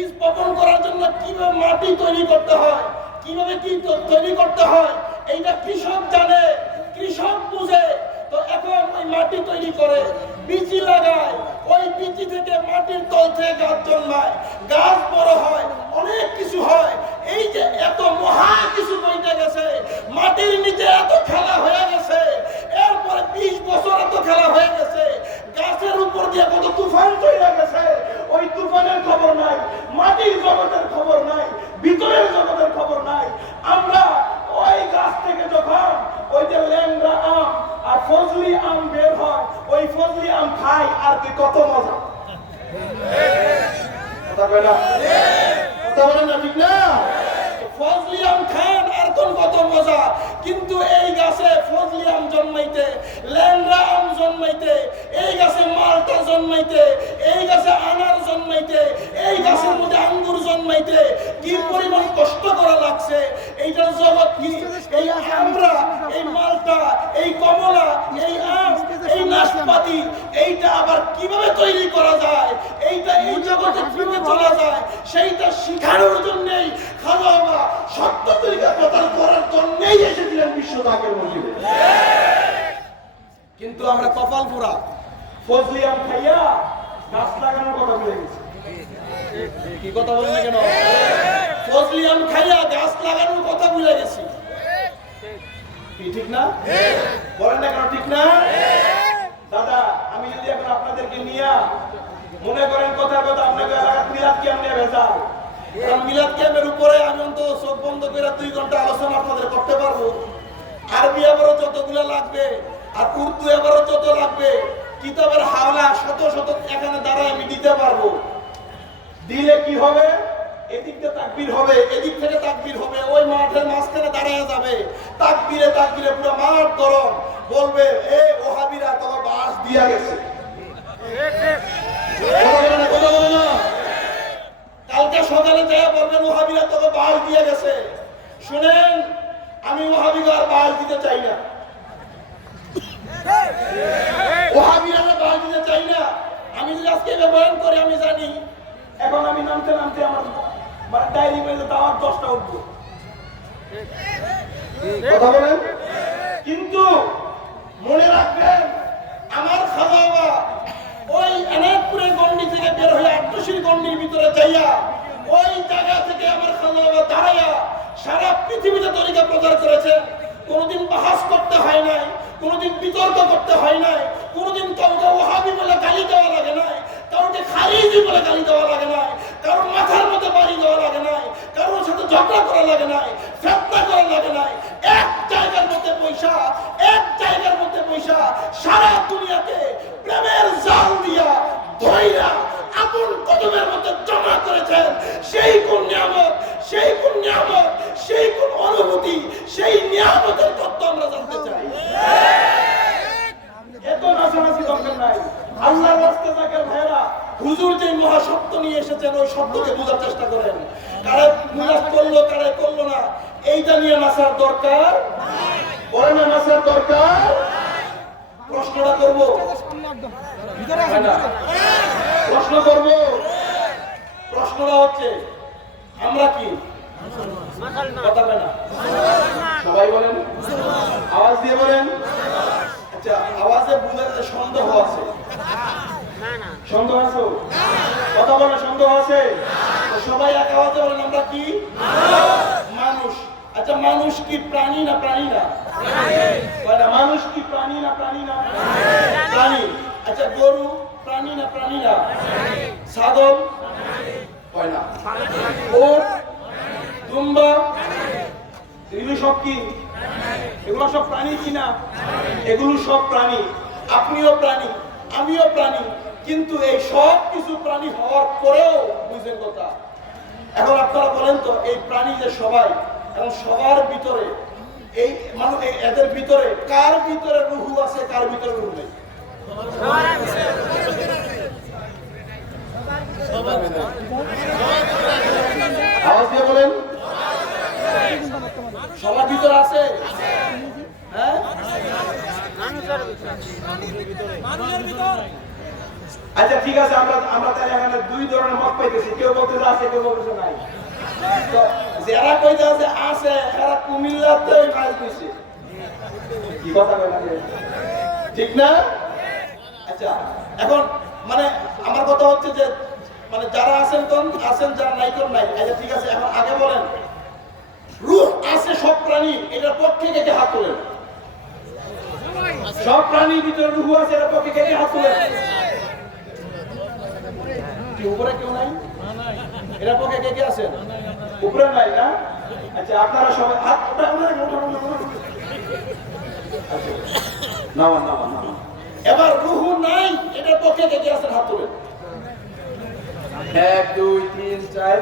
বীজ বপন করার জন্য কিভাবে মাটি তৈরি করতে হয়, কিভাবে কি তৈরি করতে হয়, এইটা কৃষক জানে, কৃষক বুঝে। তো এখন ওই মাটি তৈরি করে বীজ লাগায়, ওই বীজ থেকে মাটির তল থেকে গাছ জন্মায়, গাছ বড় হয়, অনেক কিছু হয়। এই যে এত মহা কিছু বইতে গেছে, মাটির নিচে এত খেলা হয়ে গেছে, এরপরে 20 বছর এত খেলা হয়ে গেছে, গাছের উপর দিয়ে কত তুফান তৈরি গেছে, ওই তুফানের খবর নাই, মাটির জগতের খবর নাই, ভিতরের জগতের খবর নাই। আমরা ওই গাছ থেকে যখন ওই যে ল্যাংড়া আম আর ফজলি আম বের হয়, ওই ফজলি আম খাই আর কি কত মজা। কথা কয় না? কথা বলেন না, ঠিক না? ফজলি আম খান আর কোন কত মজা। কিন্তু এই গাছে ফজলি আম জন্মাইতে, ল্যাংড়া আম জন্মাইতে, এই গাছে মালটা জন্মাইতে, এই গাছে আনার জন্মাইতে, এই গাছের মধ্যে আঙ্গুর জন্মাইতে কি পরিমাণ কষ্ট করা লাগছে। এইটার জগৎ কি? এই আমরা, এই মালটা, এই কমলা, এই আম, এই নাশপাতি, এইটা আবার কিভাবে তৈরি করা যায়, এইটা এই জগতে কিভাবে চলা যায়, সেইটা শিখানোর জন্যই খাজা বাবা সত্য তরিকা প্রচার করার জন্যই এসেছিলেন বিশ্বদাকের মসজিদে। কিন্তু আমরা কপাল পোড়া, ফজলি আম খাইয়া গাছ লাগানোর কথা ভুলে গেছি। কি কথা বলেন না কেন? ফজলি আম খাইয়া গাছ লাগানোর কথা ভুলে গেছি। কি ঠিক না? বলেন না কেন ঠিক না? দাদা, আমি যদি এখন আপনাদেরকে নিয়ে মনে করেন কথার কথা আপনাকে মিলাদ ক্যাম্প নিয়ে ভেজাল, কারণ মিলাদ ক্যাম্পের উপরে আমি অন্তত চোখ বন্ধ করে 2 ঘন্টা আলোচনা আপনাদের করতে পারবো। আরবি আবারও যতগুলো লাগবে, আর উর্দু আবারও যত লাগবে, কিতাবের হাওলা শত শত এখানে দাঁড়ায় আমি দিতে পারবো। দিলে কি হবে? এদিক থেকে তাকবীর হবে, এদিক থেকে তাকবীর হবে, ওই মাঠের মাঝখানে দাঁড়ায় যাবে, তাকবীরে তাকবীরে পুরো মাঠ গরম, বলবে এ ওহাবিরা তোমার বাস দিয়া গেছে। কথা বলে না? কালকে সকালে যায় বলবেন ওহাবিরা তোকে বাস দিয়ে গেছে। শুনেন, আমি ওহাবিগার বাস দিতে চাই না, ওহাবিরা বাস দিতে চাই না। আমি যদি আজকে বয়ান করি, আমি জানি এখন আমি নামতে নামতে আমার মানে ডায়েরি পেলে তো আমার 10টা উঠবো। কথা বলেন। কিন্তু মনে রাখবেন, আমার খাজা বাবা ওই এনায়তপুরের গন্ডি থেকে বের হয়ে আটশির গন্ডির ভিতরে যাইয়া ওই জায়গা থেকে আমার খাজা বাবা দাঁড়াইয়া সারা পৃথিবীতে তরিকা প্রচার করেছে। কোনোদিন বাহাস করতে হয় নাই, কোনোদিন বিতর্ক করতে হয় নাই, কোনোদিন কাউকে ওহাবি বলে গালি দেওয়া লাগে নাই, কাউকে খারিজি বলে গালি দেওয়া লাগে নাই, কারোর মাথার মধ্যে বাড়ি দেওয়া লাগে নাই, কারোর সাথে ঝগড়া করা লাগে নাই, ফেতনা করা লাগে নাই। এক জায়গার মধ্যে পয়সা, এক জায়গার মধ্যে পয়সা সারা দুনিয়াকে প্রেমের জাল দিয়া ধইরা আপন কদমের মধ্যে জমা করেছেন। সেই কোন নিয়ামত, সেই কোন নিয়ামত, সেই কোন অনুভূতি, সেই নিয়ামতের তত্ত্ব আমরা জানতে চাই। এত নাচানাচি দরকার নাই। আল্লাহর রাস্তায় থাকেন ভাইরা, হুজুর যে মহাসত্য নিয়ে এসেছেন ওই সত্যকে বোঝার চেষ্টা করেন। কারা মুনাফ করলো, কারা করলো না, এইটা নিয়ে নাচার দরকার বলে না, নাচার দরকার। প্রশ্নটা করবো, প্রশ্ন করবো। প্রশ্নটা হচ্ছে আমরা কি? কথা বলে না, সবাই বলেন, আওয়াজ দিয়ে বলেন। আচ্ছা, আওয়াজে বুঝাতে সন্দেহ আছে? সন্দেহ আছে? কথা বলে সন্দেহ আছে? সবাই এক আওয়াজে বলেন আমরা কি? মানুষ। আচ্ছা, মানুষ কি প্রাণী না প্রাণী না? মানুষ কি প্রাণী না প্রাণী না? প্রাণী। আচ্ছা, গরু প্রাণী না প্রাণী না? ছাগল হয় না, ওট, দুম্বা, এগুলো সব কি? এগুলো সব প্রাণী কিনা? এগুলো সব প্রাণী। আপনিও প্রাণী, আমিও প্রাণী। কিন্তু এই সব কিছু প্রাণী হওয়ার পরেও বুঝেন কথা, এখন আপনারা বলেন তো, এই প্রাণী যে সবাই, এবং সবার ভিতরে এই মানুষ, এদের ভিতরে কার ভিতরে রুহু আছে, কার ভিতরে রুহু নেই? আওয়াজ দিয়ে বলেন। সবার ভিতরে আছে? হ্যাঁ, আচ্ছা ঠিক ঠিক আছে, আমরা আমরা তাহলে এখানে দুই ধরনের মত পাইতেছি, কেউ বলতেছে আছে, কেউ বলতেছে নাই। তো যারা কইতাছে আছে এরা কুমিল্লাতে মাছ দিছে, কি কথা কই না ঠিক না? আচ্ছা এখন মানে আমার কথা হচ্ছে যে মানে যারা আছেন কোন আছেন, যারা নাই কোন নাই। আচ্ছা ঠিক আছে, এখন আগে বলেন রূহ আছে সব প্রাণী, এটার পক্ষে কে হাত তোলেন? সব প্রাণীর ভিতরে রূহ আছে, এটার পক্ষে কে হাত তোলেন? কি উপরে কেউ নাই? এটার পক্ষে কে আছেন? উপরে নাই না? আচ্ছা আপনারা সবাই হাত নামান নামান নামান। এবার রূহ নাই, এটার পক্ষে কে আছেন? হাত তোলেন। 1 2 3 4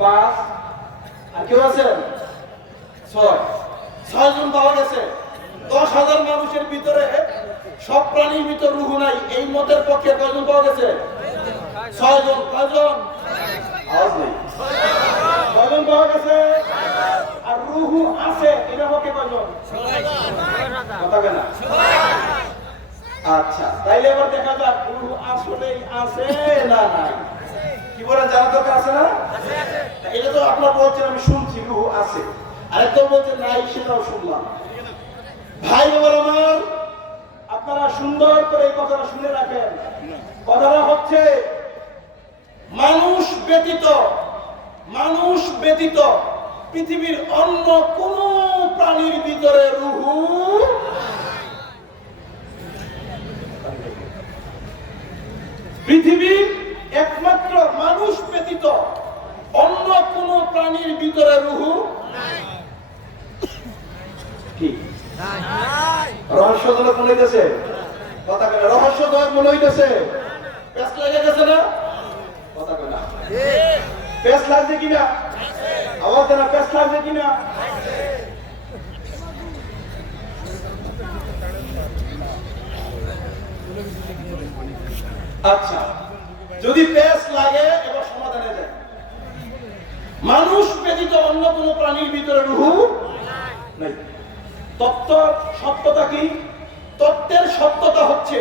5 আর কেউ আছেন? 6 জন পাওয়া গেছে। 10,000 মানুষের ভিতরে সব প্রাণীর ভিতর রূহ নাই, এই মতের পক্ষে কয়জন পাওয়া গেছে? 6 জন। কয়জন? আওয়াজ নেই। কয়জন পাওয়া গেছে? আর রূহ আছে, এটা পক্ষে কয়জন? কথা কেন? আচ্ছা তাইলে এবার দেখা যাক রূহ আসলেই আছে না নাই। কি বলেন, জানা দরকার আছে না? এটা তো আপনারা বলছেন আমি শুনছি রূহ আছে, আরেকজন বলছেন নাই, সেটাও শুনলাম। ভাই আমার আপনারা সুন্দর করে এই কথাটা শুনে রাখেন। কথাটা হচ্ছে মানুষ ব্যতীত পৃথিবীর অন্য কোন প্রাণীর ভিতরে রূহ, পৃথিবীর একমাত্র মানুষ ব্যতীত অন্য কোন প্রাণীর ভিতরে রূহ ঠিক রহস্যজনক মনে হইতেছে? কথা কেন? রহস্যজনক মনে হইতেছে? পেস লেগে গেছে না? কথা কেন? পেস লাগছে কিনা? আওয়াজ দেন, পেস লাগছে কিনা? আচ্ছা যদি পেস লাগে এবার সমাধানে যায়। মানুষ ব্যতীত অন্য কোন প্রাণীর ভিতরে রূহ নাই। তত্ত্ব সত্যতা কি? তত্ত্বের সত্যতা হচ্ছে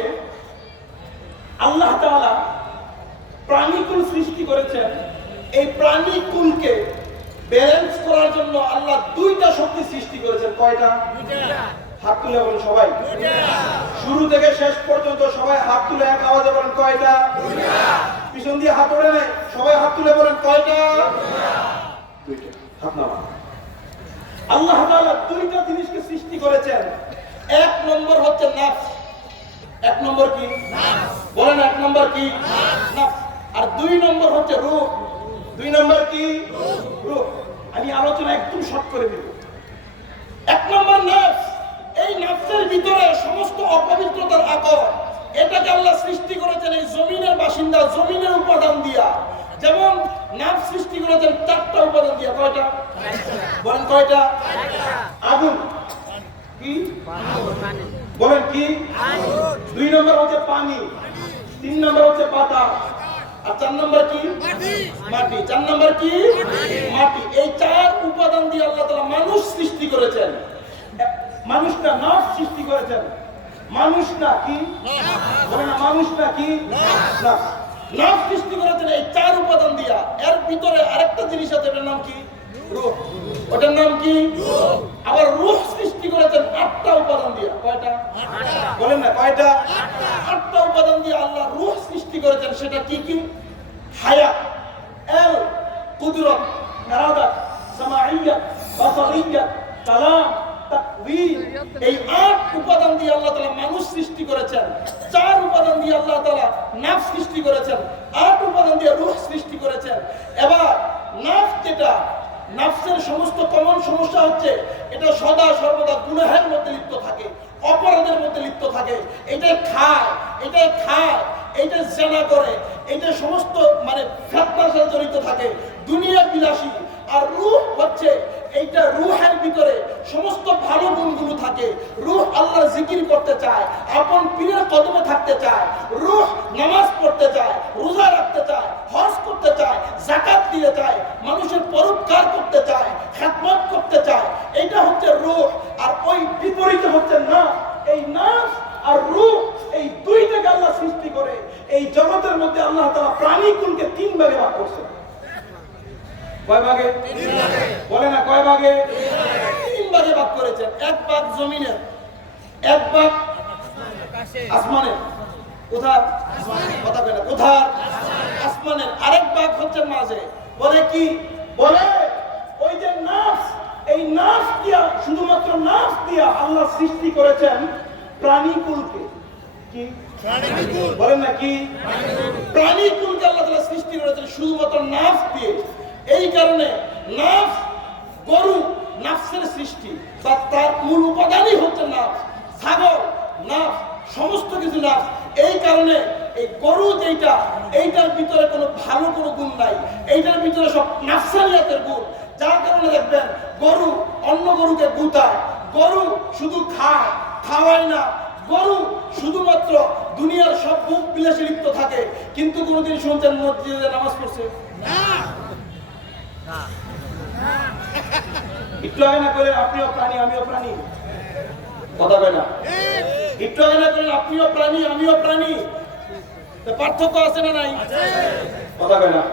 আল্লাহ তাআলা প্রাণীকুল সৃষ্টি করেছেন। এই প্রাণীকুলকে ব্যালেন্স করার জন্য আল্লাহ দুইটা শক্তি সৃষ্টি করেছেন। কয়টা? হাত তুলে বলেন সবাই, শুরু থেকে শেষ পর্যন্ত সবাই হাত তুলে এক আওয়াজে বলেন কয়টা? পিছন দিয়ে হাত ওড়ে নেই, সবাই হাত তুলে বলেন কয়টা? দুইটা। হাত নামান। আল্লাহ তাআলা দুইটা জিনিসকে সৃষ্টি করেছেন। এক নম্বর হচ্ছে নাফস। এক নম্বর কি? নাফস। বলেন এক নম্বর কি? নাফস। আর দুই নম্বর হচ্ছে রূহ। দুই নম্বর কি? রূহ। আমি আলোচনা একদম শর্ট করে দেব। এক নম্বর নাফস। এই নাফসের ভিতরে সমস্ত অপবিত্রতার আকর, এটাকে আল্লাহ সৃষ্টি করেছেন এই জমিনের বাসিন্দা, জমিনের উপাদান দিয়া। যেমন নাফস সৃষ্টি করেছেন 4টা উপাদান দিয়া। কয়টা? বলেন কয়টা? আগুন কি? বলেন কি? দুই নম্বর হচ্ছে পানি, 3 নম্বর হচ্ছে বাতাস, আর 4 নম্বর কি? মাটি। 4 নম্বর কি? মাটি। এই 4 উপাদান দিয়ে আল্লাহ তাআলা মানুষ সৃষ্টি করেছেন। মানুষ না নাফস সৃষ্টি করেছেন। মানুষ না কি? বলেন না, মানুষ না কি? নাফস। নাফস সৃষ্টি করেছেন এই 4 উপাদান দিয়া। এর ভিতরে আরেকটা জিনিস আছে, এটার নাম কি? রূহ। ওটার নাম কি? রূহ। আবার রূহ সৃষ্টি করেছেন 8টা উপাদান দিয়া। কয়টা? 8টা। বলেন না কয়টা? 8টা উপাদান দিয়ে আল্লাহ রূহ সৃষ্টি করেছেন। সেটা কি কি? হায়াত, এল, কুদরত, ইরাদাত, সামাইয়াত, বাসারিয়াত, কালাম, তাকবীর। এই 8 উপাদান দিয়ে আল্লাহ তাআলা মানুষ সৃষ্টি করেছেন। 4 উপাদান দিয়ে আল্লাহ তাআলা নাফস সৃষ্টি করেছেন। 8 উপাদান দিয়ে রূহ সৃষ্টি করেছেন। এবার নাফস যেটা, নাফসের সমস্ত কমন সমস্যা হচ্ছে এটা সদা সর্বদা গুনাহের মধ্যে লিপ্ত থাকে, অপরাধের মধ্যে লিপ্ত থাকে। এটাই খায়, এইটা জেনা করে, এইটা সমস্ত মানে ফিতনার সাথে জড়িত থাকে, দুনিয়া বিলাসী। আর রূহ হচ্ছে এইটা, রূহের ভিতরে সমস্ত ভালো গুণগুলো থাকে। রূহ আল্লাহর জিকির করতে চায়, আপন পীরের কদমে থাকতে চায়। রূহ নামাজ পড়তে চায়, রোজা রাখতে চায়, হজ করতে চায়, যাকাত দিতে চায়, মানুষের পরোপকার করতে চায়, খেদমত করতে চায়। এইটা হচ্ছে রূহ। আর ওই বিপরীতে হচ্ছে নাফস। এই নাফস আর রূহ, এই দুইটাকে আল্লাহ সৃষ্টি করে এই জগতের মধ্যে আল্লাহ তাআলা প্রাণীকুলকে 3 ভাগে ভাগ করেছেন। কয় ভাগে? 3 ভাগে। বলে না কয় ভাগে? 3 ভাগে ভাগ করেছেন। এক ভাগ জমিনের, এক ভাগ আসমানের। কোথায়? কথা কয় না। কোথায়? আসমানের। আরেক ভাগ হচ্ছে মাঝে। বলে কি? বলে ওই যে নাফস, এই নাফস দিয়া, শুধুমাত্র নাফস দিয়া আল্লাহ সৃষ্টি করেছেন প্রাণীকুলকে। কি? প্রাণীকুল। বলেন না কি? প্রাণীকুলকে আল্লাহ তাআলা সৃষ্টি করেছেন শুধুমাত্র নাফস দিয়ে। এই কারণে নাফস, গরু নাফসের সৃষ্টি, তার মূল উপাদানই হচ্ছে নাফস। ছাগল নাফস, সমস্ত কিছু নাফস। এই কারণে এই গরু যেটা, এইটার ভিতরে কোনো ভালো কোনো গুণ নাই, এইটার ভিতরে সব নাফসানিয়াতের গুণ। যার কারণে দেখবেন গরু অন্য গরুকে গুতায়, গরু শুধু খায়, খাওয়ায় না, গরু শুধুমাত্র দুনিয়ার সব ভোগ বিলাসে লিপ্ত থাকে। কিন্তু কোনোদিন শুনছেন মসজিদে নামাজ পড়ছে? না। একটু আগে না করে আপনিও প্রাণী আমিও প্রাণী, কথা বলে না। একটু আগে না করে আপনিও প্রাণী আমিও প্রাণী, পার্থক্য আছে না নাই? কথা বলে না।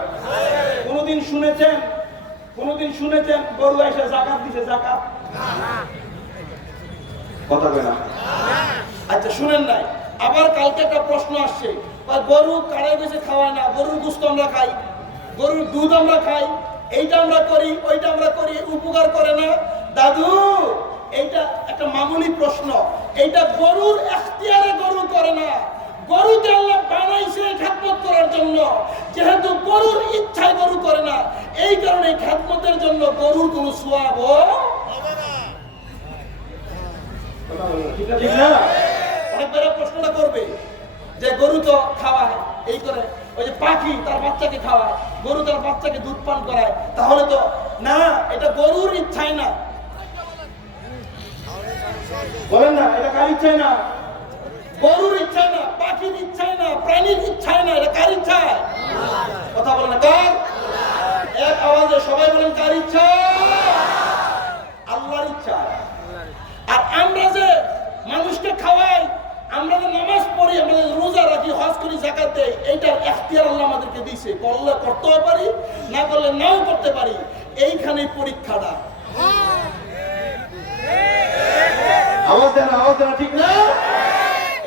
কোনোদিন শুনেছেন, কোনোদিন শুনেছেন গরু এসে যাকাত দিছে? যাকাত কথা বলে না। আচ্ছা শুনেন নাই। আবার কালকে একটা প্রশ্ন আসছে, গরু কাড়াই বেশি খাওয়ায় না, গরুর গোশত আমরা খাই, গরুর দুধ আমরা খাই, এইটা আমরা করি, ওইটা আমরা করি, উপকার করে না? দাদু এইটা একটা মামুলি প্রশ্ন। এইটা গরুর এখতিয়ারে গরু করে না, গরুকে আল্লাহ বানাইছে খেদমত করার জন্য। যেহেতু গরুর ইচ্ছায় গরু করে না, এই কারণে খেদমতের জন্য গরুর কোনো সওয়াব হবে না। ঠিক না? অনেক বেলা প্রশ্নটা করবে যে গরু তো খাওয়ায়, এই করে, ওই যে পাখি তার বাচ্চাকে খাওয়ায়, গরু তার বাচ্চাকে দুধ পান করায়, তাহলে তো না, এটা গরুর ইচ্ছাই না। বলেন না, এটা কার ইচ্ছাই না? গরুর ইচ্ছাই না, পাখির ইচ্ছাই না, প্রাণীর ইচ্ছাই না। এটা কার ইচ্ছায়? কথা বলেন না, কার? এক আওয়াজে সবাই বলেন কার ইচ্ছা? আল্লাহর ইচ্ছা। আর আমরা যে মানুষকে খাওয়াই, আমরা যে নামাজ পড়ি, আমরা যে রোজা রাখি, হজ করি, যাকাত দেই, এইটার এখতিয়ার আল্লাহ আমাদেরকে দিয়েছে। করলে করতেও পারি, না করলে নাও করতে পারি। এইখানেই পরীক্ষাটা। আওয়াজ দেন, আওয়াজ দেন, ঠিক না?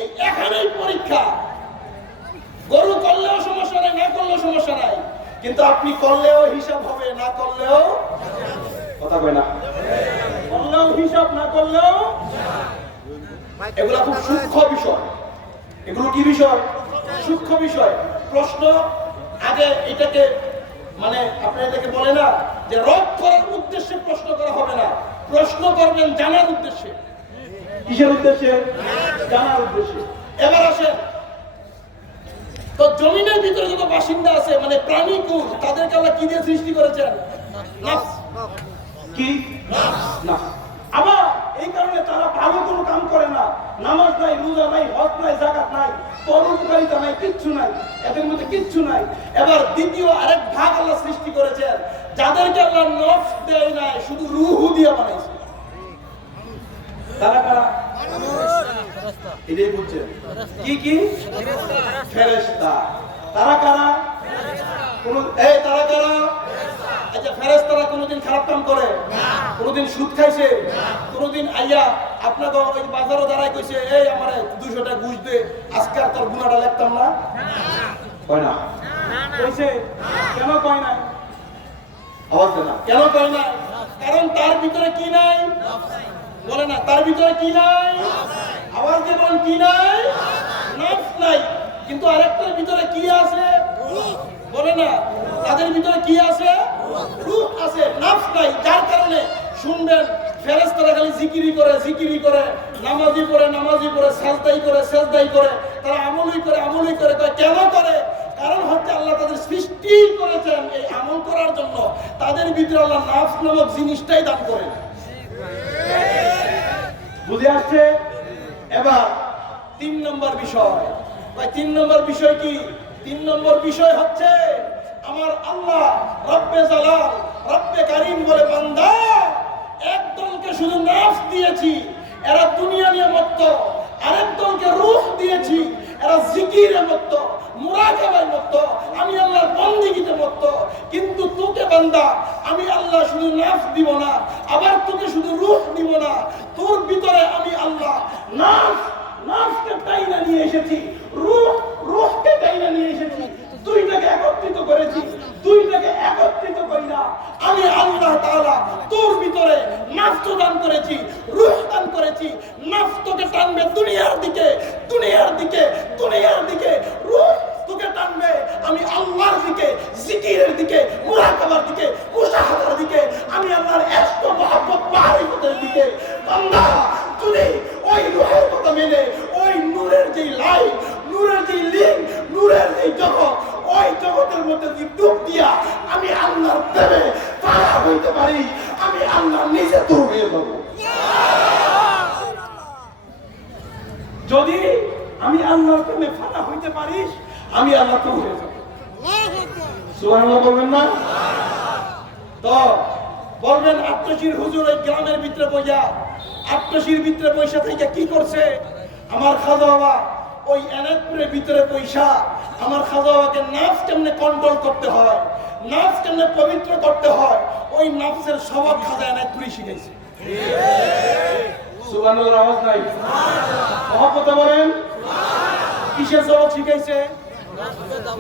এই এখানেই পরীক্ষা। গরু করলেও সমস্যা নাই, না করলেও সমস্যা নাই, কিন্তু আপনি করলেও হিসাব হবে, না করলেও, কথা কয় না, করলেও হিসাব, না করলেও। এগুলো খুব সূক্ষ্ম বিষয়। এগুলো কি বিষয়? সূক্ষ্ম বিষয়। প্রশ্ন আগে এটাকে, মানে আপনি এটাকে বলে না যে রদ করার উদ্দেশ্যে প্রশ্ন করা হবে না, প্রশ্ন করবেন জানার উদ্দেশ্যে। কিসের উদ্দেশ্যে? জানার উদ্দেশ্যে। এবার আসেন তো, জমিনের ভিতরে যত বাসিন্দা আছে, মানে প্রাণী কুল, তাদেরকে আল্লাহ কি দিয়ে সৃষ্টি করেছেন? নাফস। কি? নাফস। আবার এই কারণে তারা ভালো কোনো কাম করে না, নামাজ নাই, রোজা নাই, হজ নাই, যাকাত নাই, পরোপকারিতা নাই, কিচ্ছু নাই, এদের মধ্যে কিচ্ছু নাই। এবার দ্বিতীয় আরেক ভাগ আল্লাহ সৃষ্টি করেছেন, যাদেরকে আল্লাহ নফস দেয় নাই, শুধু রূহ দিয়ে বানাইছে। তারা কারা? এটাই বুঝছেন? কি কি? ফেরেশতা। তারা কারা? তারা কারা? আচ্ছা, ফেরেশতারা কোনোদিন খারাপ কাম করে? কোনোদিন সুদ খাইছে? কোনোদিন আইয়া আপনাকে ওই বাজারও দাঁড়াই কইছে, এই আমারে 200 টাকা ঘুষ দে, আজকে আর তোর গুনাহটা লিখতাম না? কয় না? কইছে? কেন কয় নাই? আওয়াজ দেন না। কেন কয় নাই? কারণ তার ভিতরে কি নাই? বলে না, তার ভিতরে কি নাই? আওয়াজ দিয়ে বলেন, কি নাই? নাফস নাই। কিন্তু আরেকটার ভিতরে কি আছে? বলে না, তাদের ভিতরে কি আছে? রূহ আছে, নাফস নাই। যার কারণে শুনবেন ফেরেশতারা খালি জিকিরি করে, জিকিরি করে, নামাজি পড়ে, নামাজি পড়ে, সাজদাই করে, সাজদাই করে, তারা আমলই করে, আমলই করে। কেন করে? কারণ হচ্ছে আল্লাহ তাদের সৃষ্টি করেছেন এই আমল করার জন্য। তাদের ভিতরে আল্লাহ নাফস নামক জিনিসটাই দান করেন। বুঝে আসছে? এবার 3 নম্বর বিষয়। 3 নম্বর বিষয় কি? 3 নম্বর বিষয় হচ্ছে আমার আল্লাহ রব্বে জালাল, রব্বে কারীম বলে, বান্দা একদলকে শুধু নাফস দিয়েছি, এরা দুনিয়া নিয়ে মত্ত, আরেক দলকে রূহ দিয়েছি, এরা জিকিরে মত্ত। মুরাকাবায় মত্ত, আমি আল্লাহর বন্দেগীতে মত্ত। কিন্তু তোকে বান্দা আমি আল্লাহ শুধু নাফস দিব না, আবার তোকে শুধু রূহ দিব না, তোর ভিতরে আমি আল্লাহ নাফসকে টাইনা নিয়ে এসেছি, রূহকে টাইনা নিয়ে এসেছি, দুইটাকে একত্রিত করেছি। দুইটাকে একত্রিত কইরা আমি আল্লাহ তাআলা তোর ভিতরে নাফস দান করেছি, রূহ দান করেছি। নাফস তোকে টানবে দুনিয়ার দিকে, দুনিয়ার দিকে, দুনিয়ার দিকে। রূহ তোকে টানবে আমি আল্লাহর দিকে, জিকিরের দিকে, মুরাকাবার দিকে, মুশাহাদার দিকে, আমি আল্লাহর ইশক মহব্বত মারিফতের দিকে। বান্দা যদি ওই রূহের কথা মেনে ওই নূরের যে লাইট, নূরের যে লিঙ্ক, নূরের যে জগৎ, ওই জগতের মধ্যে যদি ডুব দিয়া আমি আল্লাহর প্রেমে পারা হইতে পারি, আমি আল্লাহ নিজে তোর হয়ে যাব। যদি আমি আল্লাহর প্রেমে ফানা হইতে পারিস, আমি আল্লাহ তোর হয়ে যাব। সুবহানাল্লাহ বলবেন না? তো বলবেন আত্মশির হুজুর ওই গ্রামের ভিতরে বইয়া, আত্মশির ভিতরে পয়সা থেকে কি করছে? আমার খাজা বাবা ওই এনায়তপুরের ভিতরে পয়সা, আমার খাজা বাবাকে নাফস কেমনে কন্ট্রোল করতে হয়, নাফস কেমনে পবিত্র করতে হয়, ওই নাফসের সবক খাজা এনায়তপুরি শিখাইছে। সুবহানাল্লাহ আওয়াজ নাই? মহব্বত বলেন কিসের সবক শিখাইছে?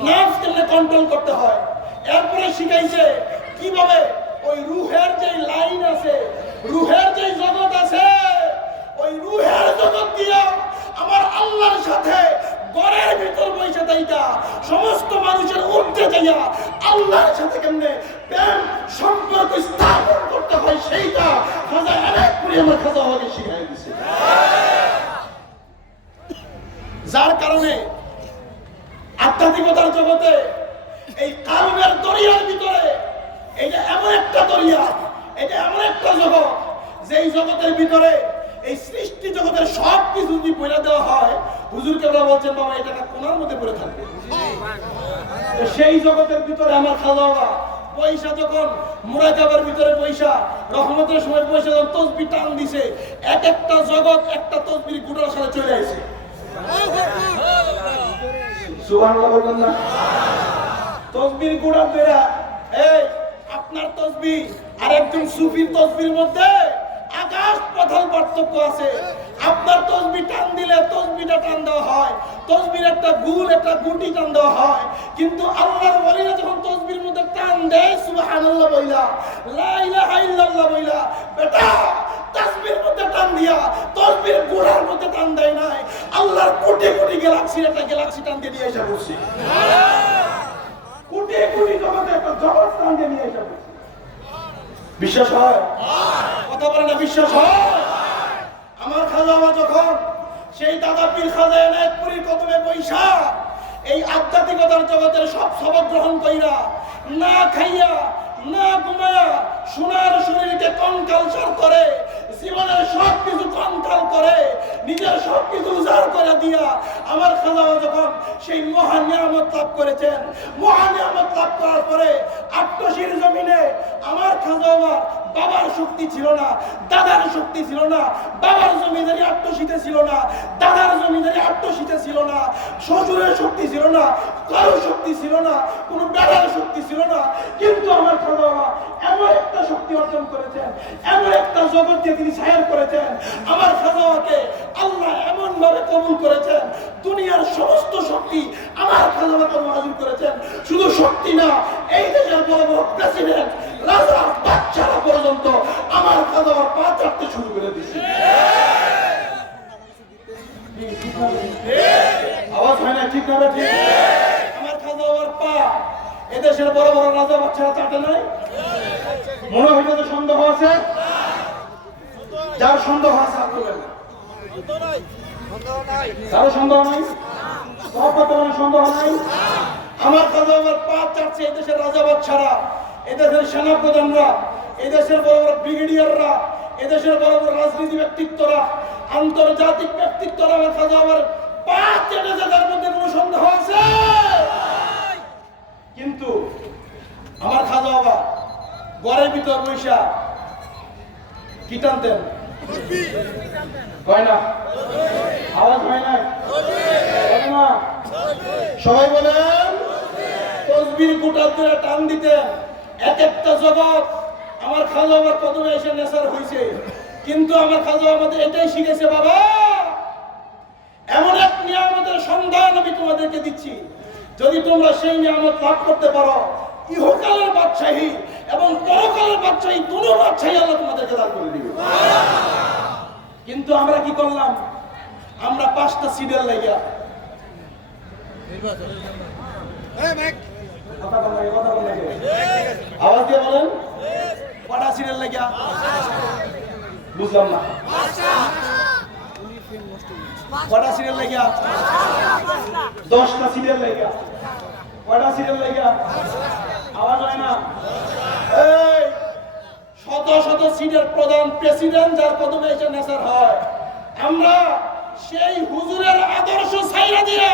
নাফস কেমনে কন্ট্রোল করতে হয়। এরপরে শিখাইছে কিভাবে ওই রূহের যে লাইন আছে, রূহের যে জগৎ আছে, ওই রূহের জগৎ দিয়া আমার আল্লাহর সাথে ঘরের ভিতর বসে থাইকা সমস্ত মানুষের ঊর্ধ্বে যাইয়া আল্লাহর সাথে কেমনে প্রেম সম্পর্ক স্থাপন করতে হয়, সেইটা খাজা এনায়তপুরি আমার খাজা বাবাকে শিখাই দিয়েছে। যার কারণে আধ্যাত্মিকতার জগতে এই কারণের দরিয়ার ভিতরে এটা এমন একটা দরিয়া, এটা এমন একটা জগৎ, যেই জগতের ভিতরে এই সৃষ্টি জগতের সব কিছু যদি বলে দেওয়া হয়, হুজুর কেবলা বলছেন বাবা এটা একটা কোনার মধ্যে পড়ে থাকবে। সেই জগতের ভিতরে আমার খাজা বাবা পয়সা যখন মুরাকাবার ভিতরে পয়সা, রহমতের সময় পয়সা যখন তসবিহ টান দিছে, এক একটা জগৎ একটা তসবিহ গুটার সাথে চলে আসে। সুবহানাল্লাহ বলবেন না? তসবিহ গুড়া বেরা, এই আপনার তসবিহ আর একজন সুফির তসবির মধ্যে আকাশ পাতাল পার্থক্য আছে। আপনার তসবিহ টান দিলে তসবিহটা টান দেওয়া হয়, তসবির একটা গুল একটা গুটি টান দেওয়া হয়, কিন্তু আল্লাহর ওলিরা যখন তসবির মধ্যে টান দেয় সুবহানাল্লাহ বইলা, লা ইলাহা ইল্লাল্লাহ বইলা, বেটা তসবির মধ্যে টান দিয়া তসবির গুড়ার মধ্যে টান দেয় নাই, আল্লাহর কোটি কোটি গ্যালাক্সির একটা গ্যালাক্সি টান দিয়ে এসে বসে, কোটি কোটি জগতে একটা জগৎ টান দিয়ে নিয়ে এসে বসে। বিশ্বাস হয়? কথা বলে না বিশ্বাস হয়? আমার খাজা বাবা যখন সেই দাদা পীর খাজা এনায়তপুরীর কদমে বৈশা এই আধ্যাত্মিকতার জগতের সব সবক গ্রহণ কইরা, না খাইয়া না ঘুমায়া সোনার শরীরকে কঙ্কালসার করে, জীবনের সব কিছু কঙ্কাল করে, নিজের সব কিছু উজাড় করে দিয়া আমার খাজা বাবা যখন সেই মহা নিয়ামত লাভ করেছেন, মহা নিয়ামত লাভ করার পরে আট্টশির জমিনে আমার খাজা বাবার শক্তি ছিল না, দাদার শক্তি ছিল না, বাবার জমিদারি আট্টশিতে ছিল না, দাদার জমিদারি আট্টশিতে ছিল না, শ্বশুরের শক্তি ছিল না, কারো শক্তি ছিল না, কোনো বেড়ার শক্তি ছিল না, কিন্তু আমার খাজা বাবা এমন একটা শক্তি অর্জন করেছেন, এমন একটা জগৎ দিয়ে তিনি ছায়ার করেছেন। আমার খাজা বাবাকে আল্লাহ এমন ভাবে কবুল করেছেন, দুনিয়ার সমস্ত শক্তি আমার খাজা বাবাকে হাজির করেছেন। শুধু শক্তি না, এই দেশের বড় বড় প্রেসিডেন্ট, রাজা, বাচ্চারা পর্যন্ত আমার খাজা বাবার পা চাটতে শুরু করে দিয়েছে। আওয়াজ হয় না? ঠিক না? ঠিক। আমার খাজা বাবার পা এদেশের বড় বড় রাজা বাচ্চারা চাটে নাই? মনে হইতে তো সন্দেহ আছে? যার সন্দেহ আছে হাত তোলেন। কারো সন্দেহ নাই? সন্দেহ নাই? আমার খাজা বাবার পা চাটছে এদেশের রাজা বাচ্চারা, এদেশের সেনাপ্রধানরা, এদেশের বড় বড় ব্রিগেডিয়াররা, এদেশের বড় বড় রাজনীতি ব্যক্তিত্বরা, আন্তর্জাতিক ব্যক্তিত্বরা আমার খাজা বাবার পা চেটেছে, তার মধ্যে কোনো সন্দেহ আছে? কিন্তু আমার খাজা বাবা ঘরের ভিতর বৈশা কি টানতেন? হয় না? আওয়াজ হয় না? সবাই বলেন তসবির গোটার ধরে টান দিতেন। এক একটা জগৎ আমার খাজা বাবার কদমে এসে নেশার হয়েছে, কিন্তু আমার খাজা আমাদের এটাই শিখেছে, বাবা এমন এক নিয়ামতের সন্ধান আমি তোমাদেরকে দিচ্ছি, যদি তোমরা সেই নিয়ামত লাভ করতে পারো, ইহকালের বাদশাহী এবং পরকালের বাদশাহী, দুটো বাদশাহী আল্লাহ তোমাদেরকে দান করে দিবে। কিন্তু আমরা কি করলাম? আমরা 5টা সিটের লাগিয়া আওয়াজ দিয়ে বলেন, কটা সিটের লাগিয়া? বুঝলাম না। কটা সিটের লাগিয়া? 10টা সিটের লাগিয়া। কটা সিটের লাগিয়া? আওয়াজ হয় না। এই শত শত সিটের প্রধান প্রেসিডেন্ট যার কদমে এসে নেশার হয়, আমরা সেই হুজুরের আদর্শ ছাইরা দিয়া,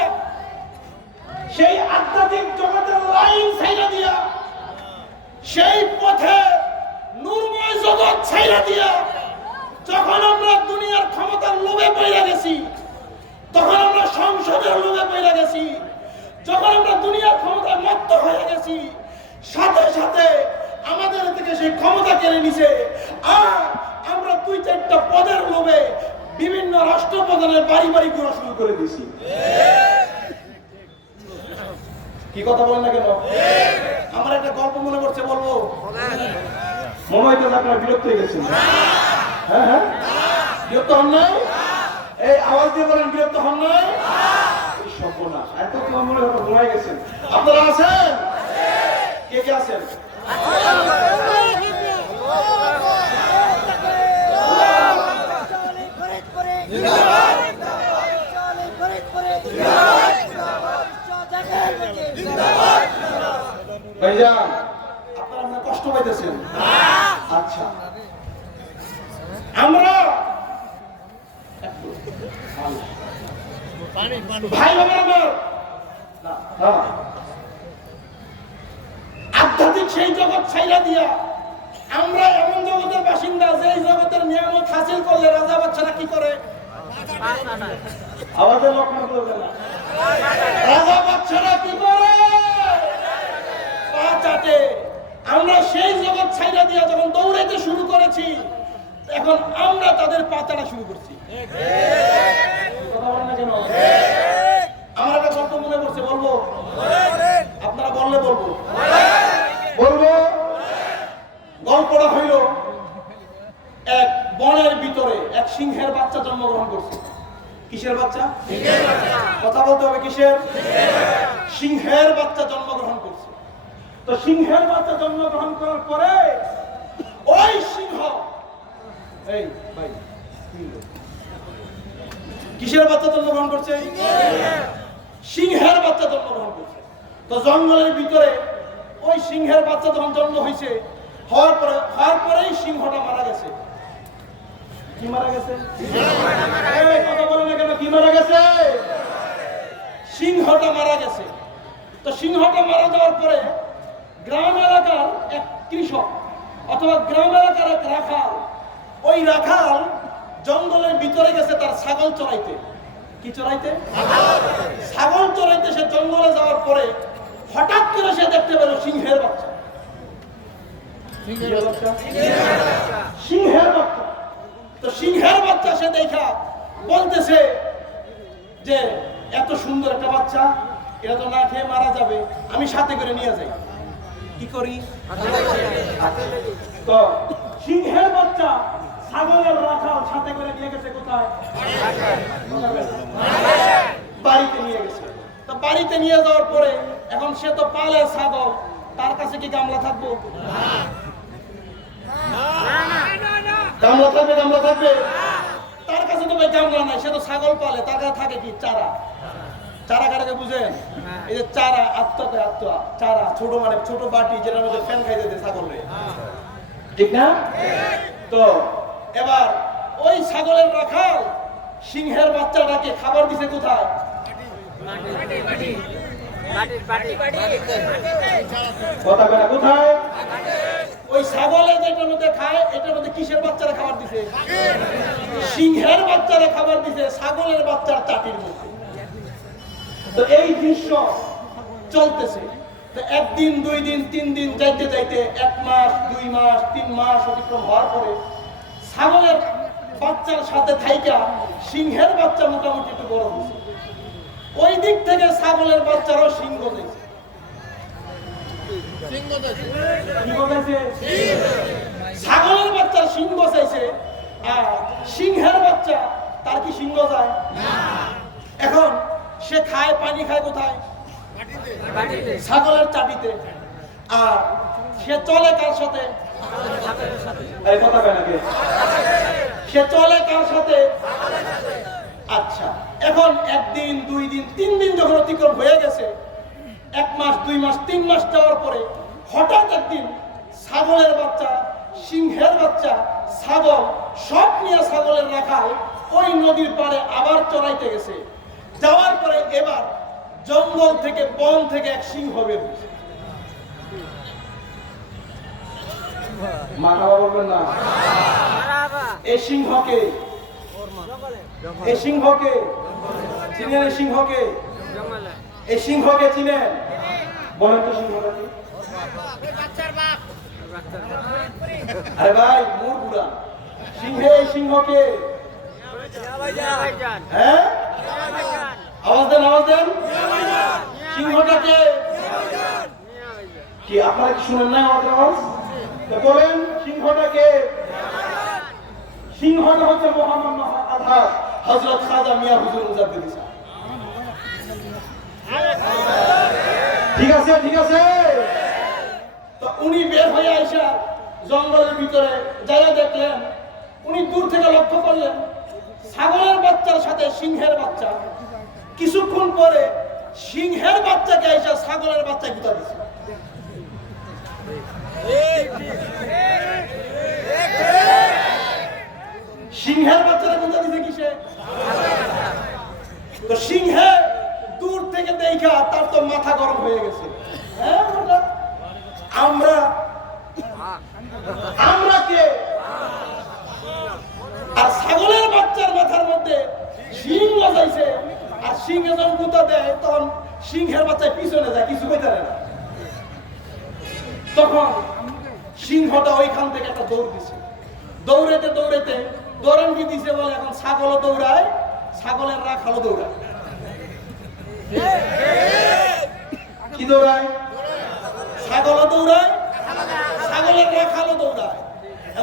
সেই আধ্যাত্মিক জগতের লাইন ছাইরা দিয়া, সেই পথে নূরময় জগৎ ছাইরা দিয়া, যখন আমরা দুনিয়ার ক্ষমতার লোভে পড়ে গেছি, তখন আমরা সংসদের লোভে পড়ে গেছি, যখন আমরা দুনিয়ার ক্ষমতায় মত্ত হয়ে গেছি, সাথে সাথে আমাদের থেকে সেই ক্ষমতা কেড়ে নিছে। আর আমরা 2-4টা পদের লোভে বিভিন্ন রাষ্ট্রপ্রধানের বাড়ি বাড়ি ঘোরা শুরু করে দিয়েছি। কি কথা বলেন না কেন? আমার একটা গল্প মনে পড়ছে, বলবো? মনে হইতে আপনারা বিরক্ত হয়ে গেছেন? হ্যাঁ হ্যাঁ, বিরক্ত হন নাই? এই আওয়াজ দিয়ে বলেন, বিরক্ত হন নাই? সর্বনাশ, এত তোমার মনে হয় ঘুমাই গেছেন। আপনারা আছেন? কে কে আছেন? ভাইজান, আপনারা কষ্ট পাইতেছেন? আচ্ছা, আমরা ভাই বাবা আমার আধ্যাত্মিক সেই জগৎ ছাইরা দিয়া আমরা এমন জগতের বাসিন্দা, যে জগতের নিয়ামত হাসিল করলে রাজা বাচ্চারা কি করে? আমাদের লক্ষণ করবে না। রাজা বাচ্চারা কি করে? পা চাটে। আমরা সেই জগৎ ছাইরা দিয়া যখন দৌড়াইতে শুরু করেছি, এখন আমরা তাদের পা চাটা শুরু করছি। কথা বলেন না কেন? আমার একটা গল্প মনে পড়ছে, বলবো? আপনারা বললে বলবো? বলবো। গল্পটা হইল, এক বনের ভিতরে এক সিংহের বাচ্চা জন্মগ্রহণ করছে। কিসের বাচ্চা? কথা বলতে হবে, কিসের? সিংহের বাচ্চা জন্মগ্রহণ করছে। তো সিংহের বাচ্চা জন্মগ্রহণ করার পরে ওই সিংহ, এই ভাই, কিসের বাচ্চা জন্মগ্রহণ করছে? সিংহের বাচ্চা জন্মগ্রহণ করছে। তো জঙ্গলের ভিতরে ওই সিংহের বাচ্চা যখন জন্ম হয়েছে, হওয়ার পরেই সিংহটা মারা গেছে। কি মারা গেছে? কথা বলে না কেন? কি মারা গেছে? সিংহটা মারা গেছে। তো সিংহটা মারা যাওয়ার পরে গ্রাম এলাকার এক কৃষক অথবা গ্রাম এলাকার এক রাখাল, ওই রাখাল জঙ্গলের ভিতরে গেছে তার ছাগল চড়াইতে। কি চড়াইতে? ছাগল চড়াইতে। সে জঙ্গলে যাওয়ার পরে হঠাৎ করে সে দেখতে পেল সিংহের বাচ্চা। সিংহের বাচ্চা। তো সিংহের বাচ্চা সে দেখা বলতেছে যে এত সুন্দর একটা বাচ্চা, এটা তো না খেয়ে মারা যাবে, আমি সাথে করে নিয়ে যাই। কি করি? তো সিংহের বাচ্চা ছাগলের রাখাল সাথে করে নিয়ে গেছে কোথায়? বাড়িতে নিয়ে গেছে। তো বাড়িতে নিয়ে যাওয়ার পরে এখন সে তো পালে ছাগল, তার কাছে কি গামলা থাকবো? গামলা থাকবে? গামলা থাকবে? তার কাছে তো ভাই গামলা নাই, সে তো ছাগল পালে, তার কাছে থাকে কি? চারা। চারা কাটাকে বুঝেন? এই যে চারা, চারা, ছোট মানে ছোট বাটি, যেটার মধ্যে ফ্যান খাইতে দেয় ছাগলরে, ঠিক না? তো এবার ওই ছাগলের রাখাল সিংহের বাচ্চাটাকে খাবার দিছে কোথায়? কথা বলে কোথায়? ওই ছাগলে যেটার মধ্যে খায়, এটার মধ্যে কিসের বাচ্চারা খাবার দিছে? সিংহের বাচ্চারা খাবার দিছে ছাগলের বাচ্চার চাটির মধ্যে। তো এই দৃশ্য চলতেছে। তো একদিন, 2 দিন, 3 দিন যাইতে যাইতে 1 মাস, 2 মাস, 3 মাস অতিক্রম হওয়ার পরে ছাগলের বাচ্চার সাথে থাইকা সিংহের বাচ্চা মোটামুটি একটু বড় হয়েছে। ওই দিক থেকে ছাগলের বাচ্চারও সিংহ গজাইছে। ছাগলের বাচ্চার সিংহ গজাইছে, আর সিংহের বাচ্চা তার কি সিংহ যায় না। এখন সে খায়, পানি খায় কোথায়? ছাগলের চাবিতে। আর সে চলে কার সাথে? এই কথা কয় নাকি? সে চলে কার সাথে? আচ্ছা, এখন 1 দিন, 2 দিন, 3 দিন যখন অতিক্রম হয়ে গেছে, 1 মাস, 2 মাস, 3 মাস যাওয়ার পরে হঠাৎ একদিন ছাগলের বাচ্চা, সিংহের বাচ্চা, ছাগল সব নিয়ে ছাগলের রাখাল ওই নদীর পাড়ে আবার চড়াইতে গেছে। যাওয়ার পরে এবার জঙ্গল থেকে, বন থেকে এক সিংহ বের হয়েছে। মারাবা বলবেন না? এই সিংহকে, এই সিংহকে চিনেন? এই সিংহকে, এই সিংহকে চিনেন? বলেন তো সিংহটা কি? আরে ভাই মুর বুড়া, সিংহে, এই সিংহকে? হ্যাঁ, আওয়াজ দেন, আওয়াজ দেন। সিংহটাকে কি আপনারা কি শুনেন না আমাদের আওয়াজ? বলেন সিংহটাকে? সিংহটা হচ্ছে মোহাম্মদ আধার হযরত খাজা মিয়া হুজুর মুজাদ্দিদ সাহেব। ঠিক আছে, ঠিক আছে। তো উনি বের হয়ে আইসা জঙ্গলের ভিতরে যাইয়া দেখলেন, উনি দূর থেকে লক্ষ্য করলেন ছাগলের বাচ্চার সাথে সিংহের বাচ্চা। কিছুক্ষণ পরে সিংহের বাচ্চাকে আইসা ছাগলের বাচ্চা গুতা দিচ্ছে। সিংহের বাচ্চারা গুতা দিছে কিসে? তো সিংহে দূর থেকে দেখা তার তো মাথা গরম হয়ে গেছে। হ্যাঁ, আমরা কে? আর ছাগলের বাচ্চার মাথার মধ্যে সিং লাগাইছে, আর সিং যখন গুতা দেয় তখন সিংহের বাচ্চা পিছনে যায়, কিছু কইতে পারে না। তখন সিংহটা ওইখান থেকে একটা দৌড় দিছে। দৌড়াইতে দৌড়াইতে দৌড়ানকি দিছে বলে এখন ছাগলও দৌড়ায়, ছাগলের রাখালও দৌড়ায়। কি দৌড়ায়? ছাগলও দৌড়ায়, ছাগলের রাখালও দৌড়ায়।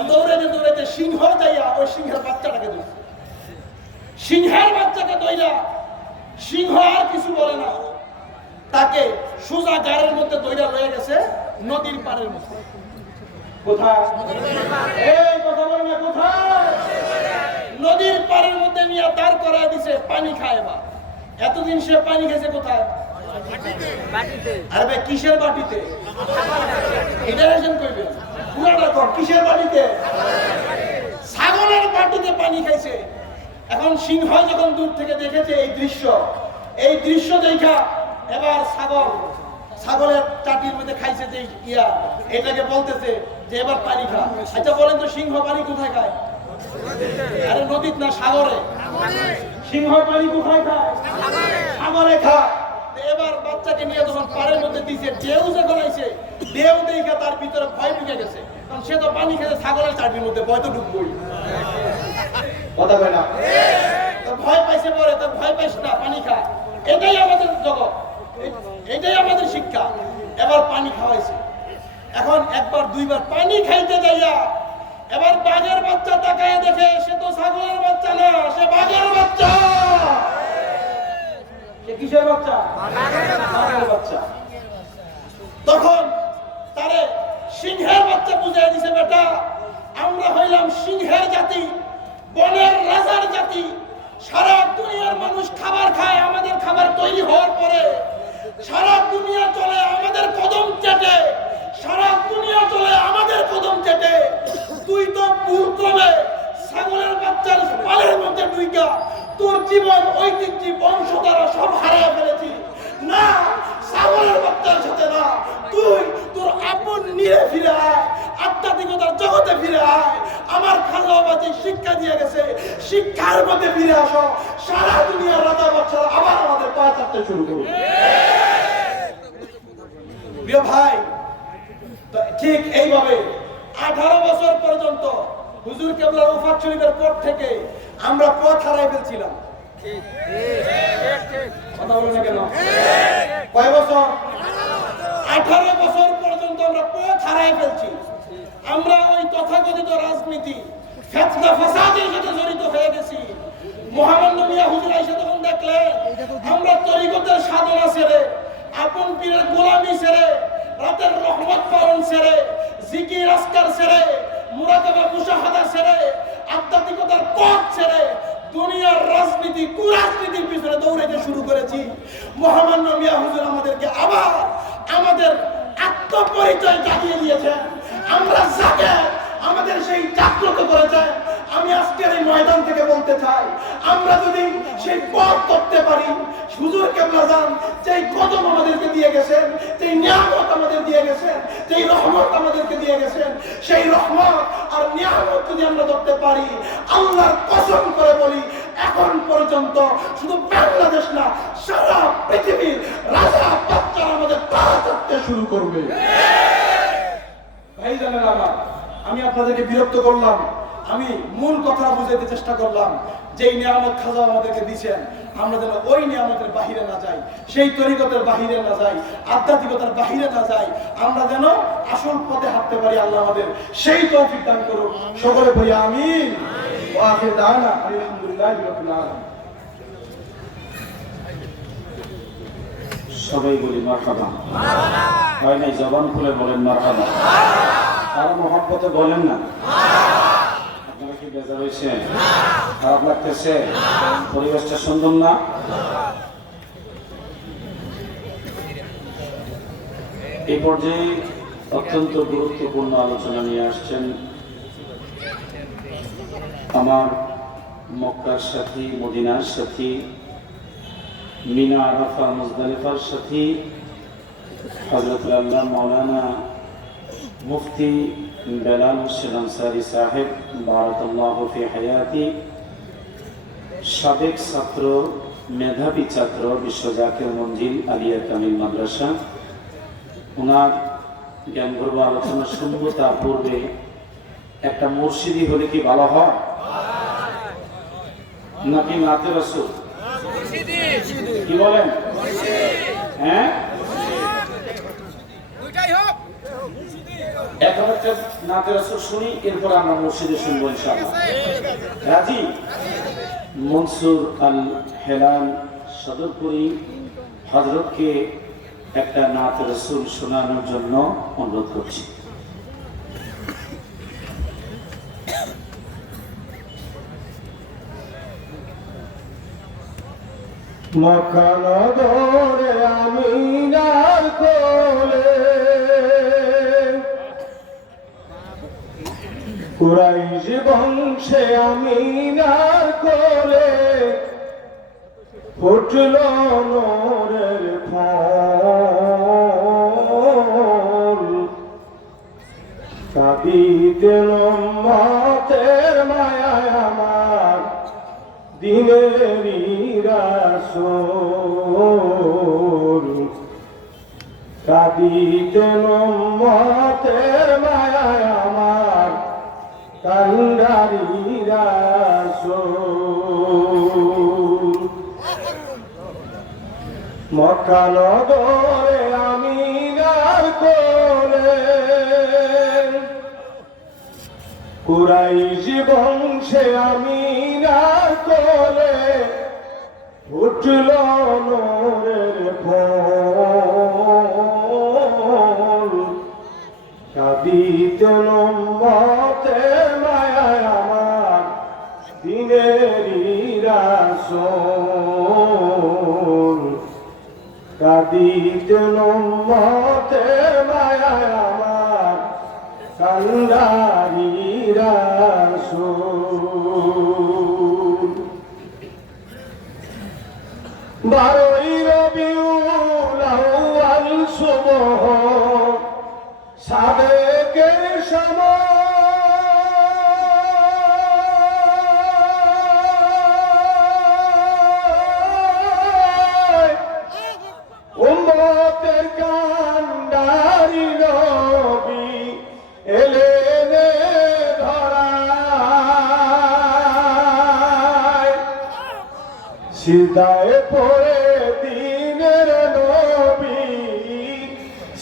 দৌড়াইতে দৌড়াইতে সিংহ যাইয়া ওই সিংহের বাচ্চাটাকে ধরছে। সিংহের বাচ্চাকে দইলা সিংহ আর কিছু বলে না, তাকে সোজা গাড়ির মধ্যে দইরা লয়ে গেছে নদীর পাড়ের মধ্যে। কোথায়? এই কথা বলেন না, কোথায়? নদীর পাড়ের মধ্যে নিয়ে দাঁড় করায় দিছে, পানি খায়। বা এতদিন সে পানি খেয়েছে কোথায়? আরে ভাই কিসের বাটিতে? এটা রেশন করবে পুরাটা কর। কিসের বাটিতে? ছাগলের বাটিতে পানি খাইছে। এখন সিংহ যখন দূর থেকে দেখেছে এই দৃশ্য দেখা এবার ছাগলের চাটির মধ্যে খাইছে যে ইয়া, এটাকে বলতেছে যে এবার পানি খা। আচ্ছা বলেন তো সিংহ পানি কোথায় খায়? আরে নদীত না, সাগরে। সিংহ পানি কোথায় খায়? সাগরে খায়। এবার বাচ্চাকে নিয়ে যখন পাড়ের মধ্যে দিছে, ঢেউ যখন আইছে, ঢেউ দেখা তার ভিতরে ভয় ঢুকে গেছে। কারণ সে তো পানি খেতে ছাগলের চাটির মধ্যে, ভয় তো ঢুকবই। কথা কয় না? ভয় পাইছে, পরে তো ভয় পাইস না, পানি খা। এটাই আমাদের জগৎ, এটাই আমাদের শিক্ষা। এবার পানি খাওয়াইছে। এখন 1 বার 2 বার পানি খাইতে যাইয়া এবার বাঘের বাচ্চা তাকায় দেখে সে তো ছাগলের বাচ্চা না, সে বাঘের বাচ্চা। সে কিসের বাচ্চা? বাঘের বাচ্চা। তখন তারে সিংহের বাচ্চা বুঝাই দিছে, বেটা আমরা হইলাম সিংহের জাতি, বনের রাজার জাতি। সারা দুনিয়ার মানুষ খাবার খায়, আমাদের খাবার তৈরি হওয়ার পরে সারা দুনিয়া চলে আমাদের কদম চেটে, সারা দুনিয়া চলে আমাদের কদম চেটে। তুই তো ভুল ক্রমে ছাগলের বাচ্চার পালের মধ্যে ঢুইকা তোর জীবন, ঐতিহ্য, বংশধারা সব হারিয়ে ফেলেছি। না, ছাগলের বাচ্চার সাথে না, তুই তোর আপন নিয়ে ফিরে আয়। আধ্যাত্মিকতার জগতে ফিরে আয়। আমার খাজা বাবা যে শিক্ষা দিয়ে গেছে, শিক্ষার মধ্যে ফিরে আসো। সারা দুনিয়ার রাজা বাদশারা আবার আমাদের পা চাটতে শুরু করুন। প্রিয় ভাই, ঠিক এইভাবে 18 বছর পর্যন্ত হুজুর কেবলার ওফাত শরীফের পর থেকে আমরা পথ হারাই ফেলছিলাম। কথা বলে না কেন? কয় বছর? 18 বছর পর্যন্ত আমরা পথ হারাই ফেলছি। আমরা ওই তথাকথিত রাজনীতি, ফিতনা ফাসাদের সাথে জড়িত হয়ে গেছি। মহামান্য মিয়া হুজুর আইসা তখন দেখলেন আমরা তরিকতের সাধনা ছেড়ে, আপন পীরের গোলামি ছেড়ে, রাতের রহমত পালন ছেড়ে, জিকির আজকার ছেড়ে, মুরাকাবা মুশাহাদা ছেড়ে, আধ্যাত্মিকতার পথ ছেড়ে দুনিয়ার রাজনীতি, কুরাজনীতির পিছনে দৌড়াইতে শুরু করেছি। মহামান্য মিয়া হুজুর আমাদেরকে আবার আমাদের আত্মপরিচয় জাগিয়ে দিয়েছেন। আমরা যাকে আমাদের সেই জাগ্রত করেছেন। আমি আজকের এই ময়দান থেকে বলতে চাই, আমরা যদি সেই পথ ধরতে পারি, হুজুর কেবলা জান যেই কদম আমাদেরকে দিয়ে গেছেন, যেই নিয়ামত আমাদের দিয়ে গেছেন, যেই রহমত আমাদেরকে দিয়ে গেছেন, সেই রহমত আর নিয়ামত যদি আমরা ধরতে পারি, আল্লাহর কসম করে বলি, এখন পর্যন্ত শুধু বাংলাদেশ না, সারা পৃথিবীর রাজা বাচ্চারা আমাদের পা চাটতে শুরু করবে। ভাই জানেন আমার, আমি আপনাদেরকে বিরক্ত করলাম, আমি মূল কথা বুঝাইতে চেষ্টা করলাম। যেই নিয়ামত খাজা আমাদেরকে দিয়েছেন, আমরা যেন ওই নিয়ামতের বাহিরে না যাই, সেই তরিকতের বাহিরে না যাই, আধ্যাত্মিকতার বাহিরে না যাই, আমরা যেন আসল পথে হাঁটতে পারি। আল্লাহ আমাদের সেই তৌফিক দান করুন। সকলে বলি আমিন। ওয়া আখির দাওয়ানা আলহামদুলিল্লাহি রাব্বিল আলামিন। সবাই বলি মারহাবা। হয় নাই জবান খুলে বলেন মারহাবা। আর মহব্বতে বলেন না। আপনারা কি বেজার হয়েছে? খারাপ লাগতেছে? পরিবেশটা সুন্দর না? এই পর্যায়ে অত্যন্ত গুরুত্বপূর্ণ আলোচনা নিয়ে আসছেন আমার মক্কার সাথী, মদিনার সাথী, মিনা আরাফা মুজদালিফার সাথী হযরত আল্লাহ মাওলানা মুফতি বেলাল হোসেন আনসারী সাহেব বারাকাল্লাহু ফি হায়াতি, সাবেক ছাত্র, মেধাবী ছাত্র, বিশ্ব জাকির মঞ্জিল আলিয়া কামিল মাদ্রাসা। ওনার জ্ঞানগর্ভ আলোচনা শুনবো। তার পূর্বে একটা মুর্শিদি হলে কি ভালো হয় নাকি নাতে রাসূল? কি বলেন? হ্যাঁ, এখন একটা নাতে রাসূল শুনি, এরপর আমরা মুর্শিদি শুনবো ইনশাআল্লাহ। রাজি? মনসুর আল হেলাল সদরপুরি হযরতকে একটা নাতে রাসূল শোনানোর জন্য অনুরোধ করছি। মক্কা নগরে আমিনার কোলে কুরাইশ বংশে আমিনার কোলে ফুটল নূরের ফল। কাঁদিতে উম্মতের মায়ায় আমার দিনেরই রাসূল। কাঁদিতেন উম্মতের মায়ায় আমার কান্ডারি রাসূল। মক্কা নগরে আমিনার কোলে কুরাইশ বংশে আমিনার কোলে উঠল নূরের ফল। কাঁদিতেন উম্মতের মায়ায় আমার দিনেরই রাসূল। কাঁদিতেন উম্মতের মায়ায় আমার কান্ডারি রাসূল। 12ই রবিউল আউয়াল সুবহ সাদে আবেগের সময় উম্মতের কান্ডারি নবী এলেন ধরায় সিজদায় পড়ে দিনের নবী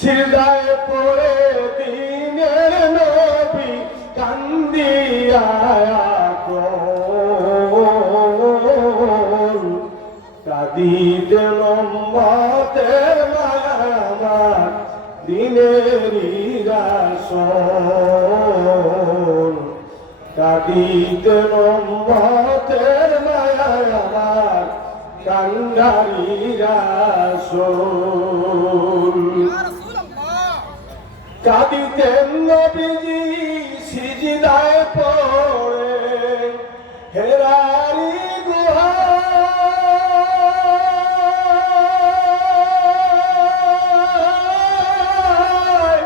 সিজদায় পড়ে দিনের নবী কান্দিয়া কাঁদিতেন উম্মতের মায়ামার দিনেরই রাসূল কাঁদিতেন উম্মতের মায়ামার কান্ডারি রাসূল কাঁদিতেন নবীজি সিজদায় পড়ে হেরারি গুহায়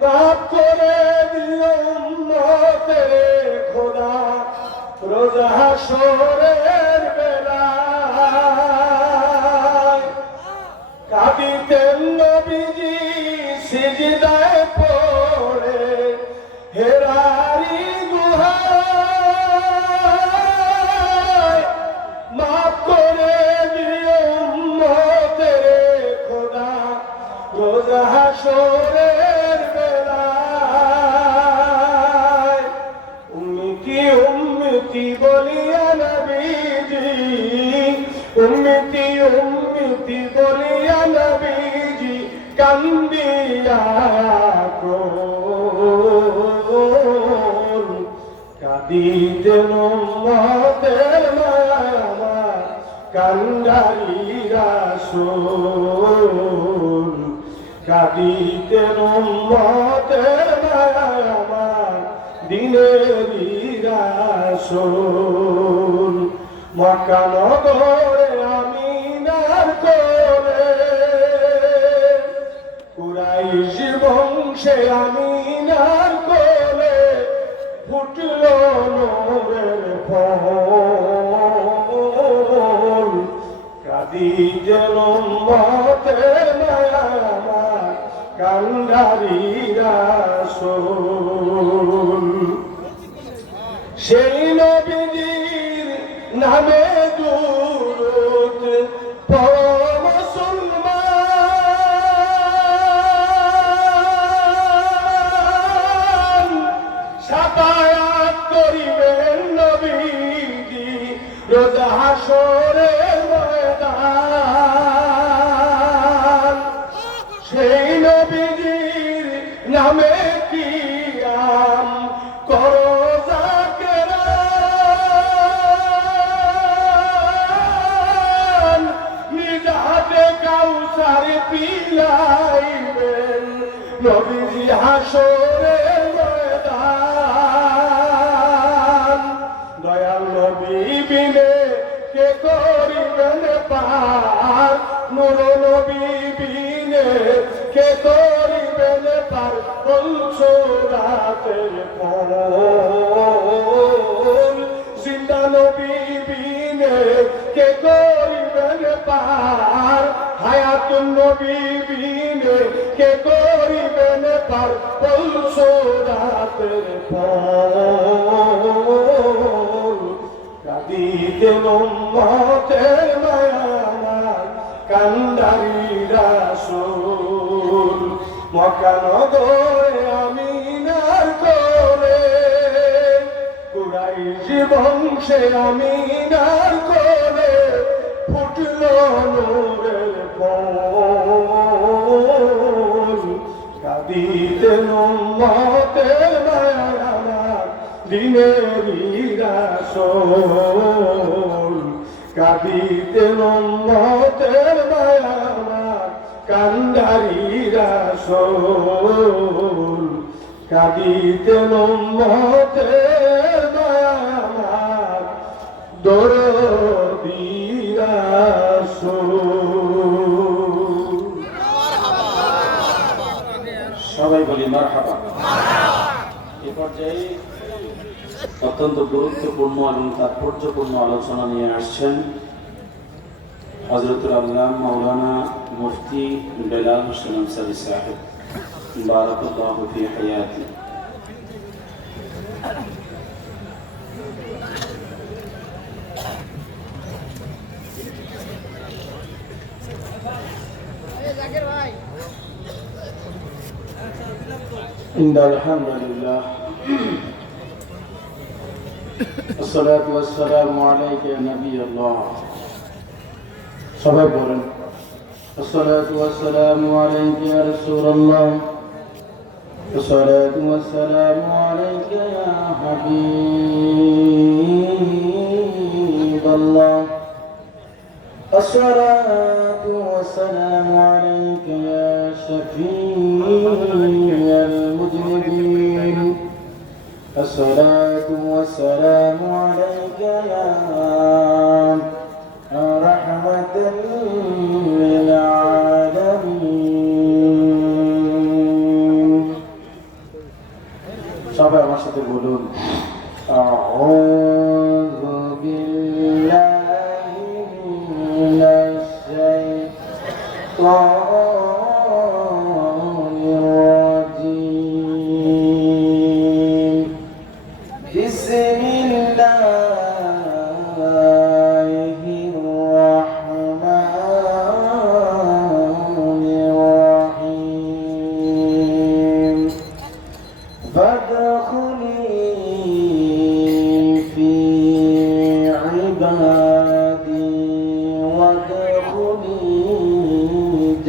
মাফ করে দিও উম্মতের খোদা রোজ হাশরের বেলায় কাঁদিতেন নবীজি সিজদায় পড়ে হেরারি গুহায় মাফ করে দিও উম্মতের খোদা রোজ হাশরের বেলায় উম্মতি বলিয়া নবীজি উম্মতি বলিয়া নবীজি কান্দিয়া কাঁদিতেন উম্মতের মায়ামার কান্ডারি রাসূল কাঁদিতেন উম্মতের মায়ামার দিনেরই রাসূল মক্কা নগরে আমিনার কোলে কুরাইশ বংশে আমিনার কোলে ফুটল নূরের ফল কাঁদিতেন উম্মতের মায়ামার কান্ডারি রাসূল সেই নবীজির নামে দুরূদ পড়ো মুসলমান শাফায়াত করিবেন নবীজি রোজ হাশরের ময়দান সেই নবীজির নামে কিয়াম করো জাকেরান নিজ হাতে কাউসার পিলাইবেন নবীজি হাশরের ময়দান দয়াল নবী বিনে কে করিবেন পার নূর নবী বিনে কে করিবেন পার কলসুরাতের পর জিন্দা নবী বিনে কে করিবেন পার হায়াতুন নবী বিনে কে করিবেন পার কলসুরাতের পর কাঁদিতেন উম্মতের মায়ামার কান্ডারি রাসূল মক্কা নগরে আমিনার কোলে কুরাইশ বংশে আমিনার কোলে ফুটল নূরের ফল কাঁদিতেন উম্মতের মায়ামার দিনেরই রাসূল কাঁদিতেন উম্মতের মায়ামার কান্ডারি রাসূল কাঁদিতেন উম্মতের মায়ামার দরদি রাসূল সবাই বলি মারহাবা। এ পর্যায়ে অত্যন্ত গুরুত্বপূর্ণ এবং তাৎপর্যপূর্ণ আলোচনা নিয়ে আসছেন হযরতুল আল্লাহ মাওলানা মুফতি বেলাল হোসেন আনসারী সাহেব, বারাকাল্লাহু ফি হায়াতি। إن الحمد لله والصلاة والسلام عليك يا نبي الله সবাই বলেন الصلاة والسلام عليك يا رسول الله الصلاة والسلام عليك يا حبيب الله الصلاة والسلام عليك يا شفيع المذنبين الصلاة والسلام عليك يا رحمة للعالمين সবাই আমার সাথে বলুন أعوذ بالله من الشيطان الرجيم بسم الله الرحمن الرحيم فادخلي في عبادي وادخلي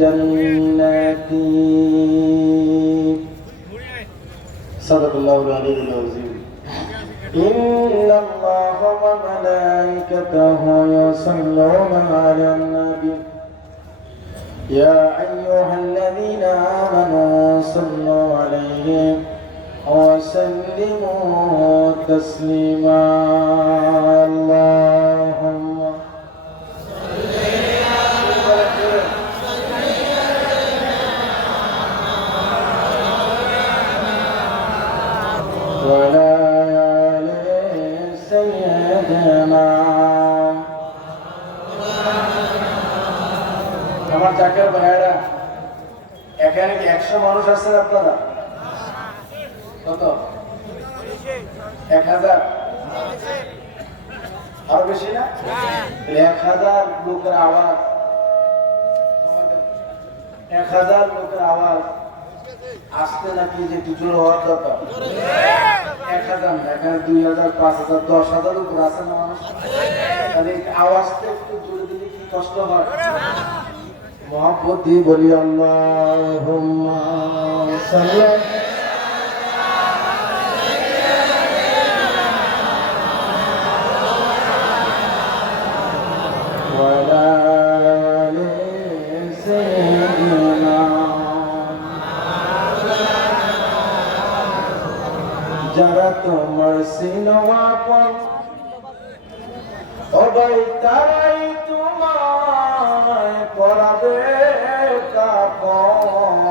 جنتي صدق الله العلي العظيم إن الله وملائكته يصلون على النبي يا أيها الذين آمنوا صلوا عليه وسلموا تسليما اللهم ولا آل سيدنا আমার চাকর ভাইরা এখানে কি 100 মানুষ আছেন আপনারা? কত? 1000? আর বেশি না? 1000 লোকের আওয়াজ, 1000 লোকের আওয়াজ আসতে নাকি যে একটু জোর হওয়ার দরকার? 1000 না, এখানে 2000, 5000, 10000 উপর আছে না মানুষ? তাহলে আওয়াজটা একটু জোরে দিলে কি কষ্ট হয়? মোহাম্মত দিয়ে বলি আল্লাহুম্মা সাল্লি ওয়ালা আলি সাইয়্যিদিনা। যারা তোমার সিনওয়াপন সবাই তারাই তোমায় পরাবে কাফন।